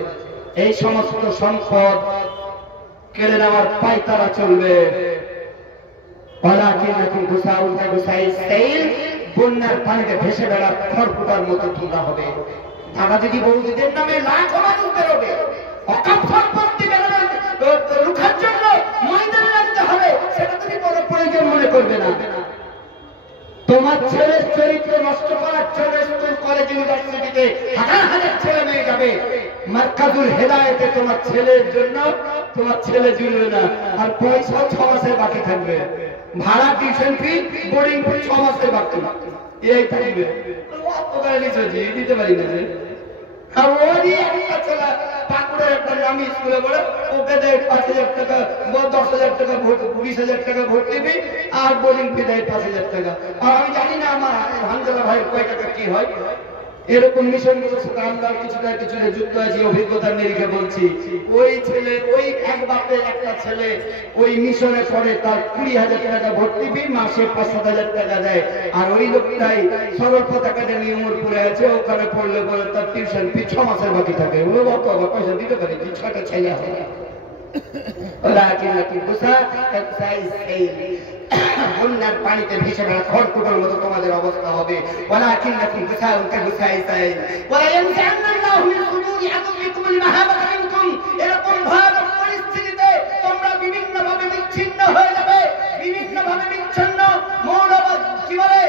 এই সমস্ত সম্পদ কেড়ে নেওয়ার পায়তারা চলবে। বন্যার পানিতে ভেসে বেড়া খড়কুটার মতো তোমরা হবে। দাদা দিদি বৌদিদের নামে লাখ মানুষ বেরোবে। অকাপ সম্পত্তি রুখার জন্য ময়দানে রাখতে হবে, সেটা তুমি কোনো প্রয়োজন মনে করবে না। তোমার ছেলের চরিত্র নষ্ট করার জন্য স্কুল কলেজ ইউনিভার্সিটিতে হাজার হাজার ছেলে মেয়ে যাবে। মার্কাজুল হেদায়েতে তোমার ছেলের জন্য তোমার ছেলে জুড়বে না, আর পয়সা ৬ মাসের বাকি থাকবে। ভাড়া, টিউশন ফি, বোর্ডিং ফি ৬ মাসের বাকি এই থাকবে। দিতে পারি না যে একটা ছেলে পাকুড়ের একটা দামি স্কুলে পড়ে, ওকে দেয় ৫,০০০ টাকা, ১০,০০০ টাকা, ২০,০০০ টাকা ভর্তি ফি, আর বোর্ডিং ফি দেয় ৫,০০০ টাকা। আর আমি জানি না আমার হামজালা ভাইয়ের কয় টাকা কি হয়। এরকম মিশনগুলোর সাথে আমরা কিছুটা যুক্ত আছি, অভিজ্ঞতার নিরিখে বলছি। ওই ছেলে, ওই এক বাপের একটা ছেলে ওই মিশনে পড়ে, তার ২০,০০০ টাকা ভর্তি ফি, মাসে ৫-৭,০০০ টাকা দেয়। আর ওই লোকটাই সরলপথ একাডেমি উমরপুরে আছে, ওখানে পড়লে পরে তার টিউশন ফি ৬ মাসের বাকি থাকে। ও বাপ আবার পয়সা দিতে পারে, ৬টা ছেলে হবে। বন্যার পানিতে ভেসে বেড়া খড়কুটোর মতো তোমাদের অবস্থা হবে। এরকম ভয়াবহ পরিস্থিতিতে তোমরা বিভিন্ন ভাবে বিচ্ছিন্ন হয়ে যাবে, বিভিন্ন ভাবে বিচ্ছিন্ন। মৌলবাদ কি বলে,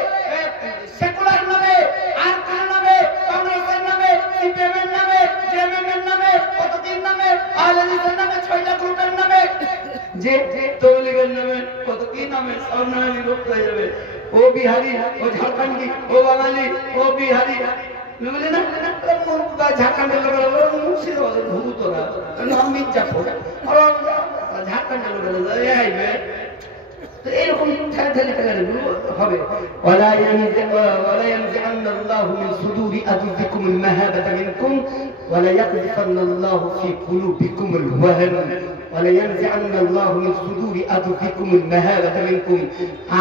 সেকুলার নামে, আর কোন নামে, কংগ্রেসের নামে, সিপিএমের নামে, জেএমএমের নামে, কতদিন নামে, আহলেদিসের নামে, ৬টা গ্রুপের নামে, যে তৌলিগের নামে, কত কি নামে, সব নামে বিভক্ত হয়ে যাবে। ও বিহারি, ও ঝাড়খণ্ডি, ও বাঙালি, ও বিহারি, বুঝলি না? ঝাড়খণ্ডের লোকেরা মুর্শিদাবাদের ভূতরা নাম মির্জাপুর, ঝাড়খণ্ডের লোকেরা এরকম হবে। ولا ينزعن الله من صدور أعدائكم المهابة منكم ولا يقذفن الله في قلوبكم الوهن ولا ينزعن الله من صدور أعدائكم المهابة منكم।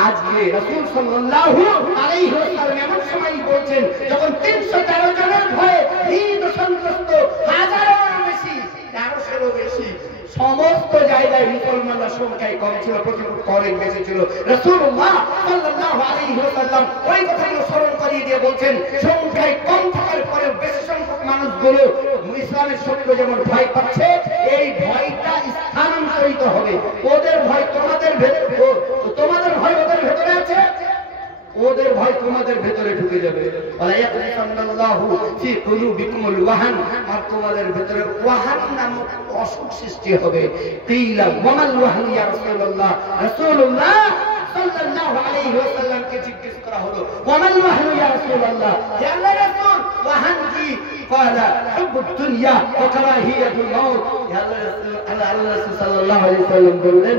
আজকে রাসূল সাল্লাল্লাহু আলাইহি ওয়াসাল্লাম এমন সময় বলছেন, যখন ৩১৩ জনের ভয়ে ভীত সন্ত্রস্ত, হাজারেরও বেশি, ১৩০০-এরও বেশি সমস্ত জায়গায় মুসলমানরা সংখ্যায় কম ছিল, প্রচুর করেন বেশি ছিল। রাসূলুল্লাহ সাল্লাল্লাহু আলাইহি ওয়াসাল্লাম ওই কথাগুলো স্মরণ করিয়ে দিয়ে বলছেন, সংখ্যায় কম থাকার পরে বেশি সংখ্যক মানুষগুলো ইসলামের শত্রু যেমন ভয় পাচ্ছে, এই ভয়টা স্থানান্তরিত হবে। ওদের ভয় তোমাদের ভেতরে, তোমাদের ভয় ওদের ভেতরে আছে, ওদের ভয় তোমাদের ভেতরে ঢুকে যাবে। আর তোমাদের ভেতরে ওয়াহান নামক অসুখ সৃষ্টি হবে। রাসূলুল্লাহ সাল্লাল্লাহু আলাইহি ওয়াসাল্লামকে জিজ্ঞেস করা হলো, ওয়ামাল ওয়াহনু ইয়া রাসূলুল্লাহ, ইয়া আল্লাহর রাসূল ওয়াহান কি? قال حب الدنيا وكراهية الموت। ইয়া আল্লাহর রাসূল সাল্লাল্লাহু আলাইহি ওয়াসাল্লাম বললেন,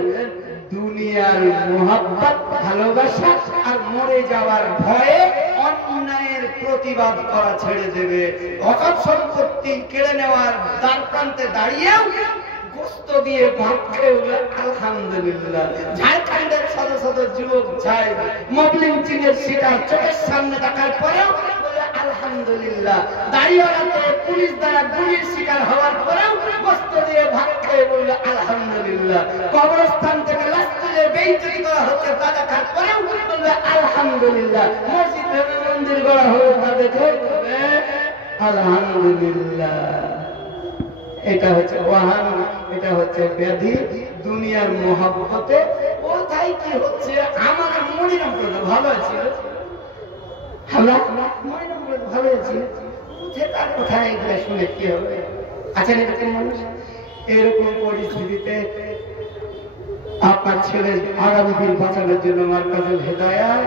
দুনিয়ার মোহাব্বত, ভালোবাসা আর মরে যাওয়ার ভয়ে অন্যায়ের প্রতিবাদ করা ছেড়ে দেবে। অকাপ সম্পত্তি কেড়ে নেওয়ার দ্বার প্রান্তে দাঁড়িয়েও গোস্ত দিয়ে ভাত খেয়ে আলহামদুলিল্লাহ। ঝাড়খণ্ডের শত শত যুবক যায় মবলিং চিনের শিকার চোখের সামনে দেখার পরেও আলহামদুলিল্লাহ। দাঁড়িয়ালাতে পুলিশ দ্বারা গুলির শিকার হওয়ার পরেও গোস্ত দিয়ে ভাত খেয়ে বলল আলহামদুলিল্লাহ। কবরস্থান থেকে লাশ তুলে বেইজ্জতি করা হচ্ছে তা দেখার পরেও বলল আলহামদুলিল্লাহ। মসজিদ ভেবে মন্দির গড়া হয়ে যাবে আলহামদুলিল্লাহ। এটা হচ্ছে ওয়াহান, এটা হচ্ছে ব্যাধি দুনিয়ার মহব্বতে। কোথায় কি হচ্ছে আমার মনির ভালো আছে, আমরা মনির ভালো আছি, তার কোথায় এগুলো শুনে কি হবে? আচ্ছা এরকম মানুষ, এরকম পরিস্থিতিতে আপনার ছেলের আগামী দিন বাঁচানোর জন্য আমার কাছে হেদায়াত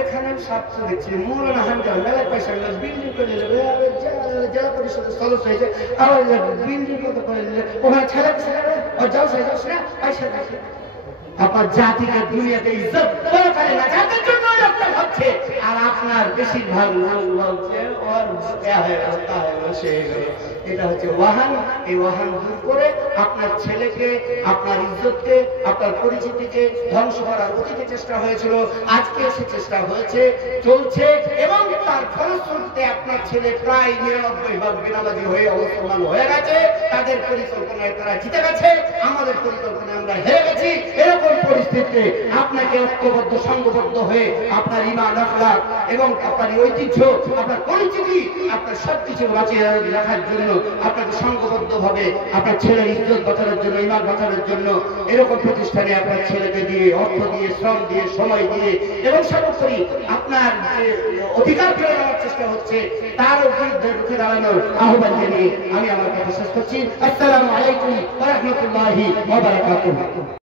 এখানে স্বার্থ দেখছি। মৌলানা হামদার মেলায় পয়সা বিল্ডিং করে দেবে, জেলা পরিষদের সদস্য হয়েছে, আবার বিল্ডিং মতো করে দিলে ওখানে ছেলে যাও না পয়সা দেখে আপনার জাতিকে দুনিয়াতে ইজ্জত করে না জাতির জন্য লোকটা ভাবছে। আর আপনার বেশিরভাগ লোক বলছে ওর হয়ে গেল তা হয়ে গেল সে হয়ে গেল। এটা হচ্ছে ওয়াহান। এই ওয়াহান দূর করে আপনার ছেলেকে, আপনার ইজ্জতকে, আপনার পরিচিতিকে ধ্বংস করার অতীতে চেষ্টা হয়েছিল, আজকে সে চেষ্টা হয়েছে, চলছে, এবং তার ফলশ্রুতিতে আপনার ছেলে প্রায় ৯৯ বেনামাজি হয়ে অবস্থান হয়ে গেছে। তাদের পরিকল্পনায় তারা জিতে গেছে, আমাদের পরিকল্পনায় আমরা হেরে গেছি। এরকম পরিস্থিতিতে আপনাকে ঐক্যবদ্ধ সংঘবদ্ধ হয়ে আপনার ঈমান আখলাক এবং আপনার ঐতিহ্য, আপনার পরিচিতি, আপনার সবকিছু বাঁচিয়ে রাখার জন্য আপনাকে সংঘবদ্ধ ভাবে আপনার ছেলের ইজ্জত বাঁচানোর জন্য, ঈমান বাঁচানোর জন্য এরকম প্রতিষ্ঠানে আপনার ছেলেকে দিয়ে, অর্থ দিয়ে, শ্রম দিয়ে, সময় দিয়ে এবং সর্বোপরি আপনার যে অধিকার ফিরে নেওয়ার চেষ্টা হচ্ছে তার বিরুদ্ধে রুখে দাঁড়ানোর আহ্বান জানিয়ে আমি আমার কথা শেষ করছি। আসসালামু আলাইকুম ওয়া রাহমাতুল্লাহি ওয়া বারাকাতুহু।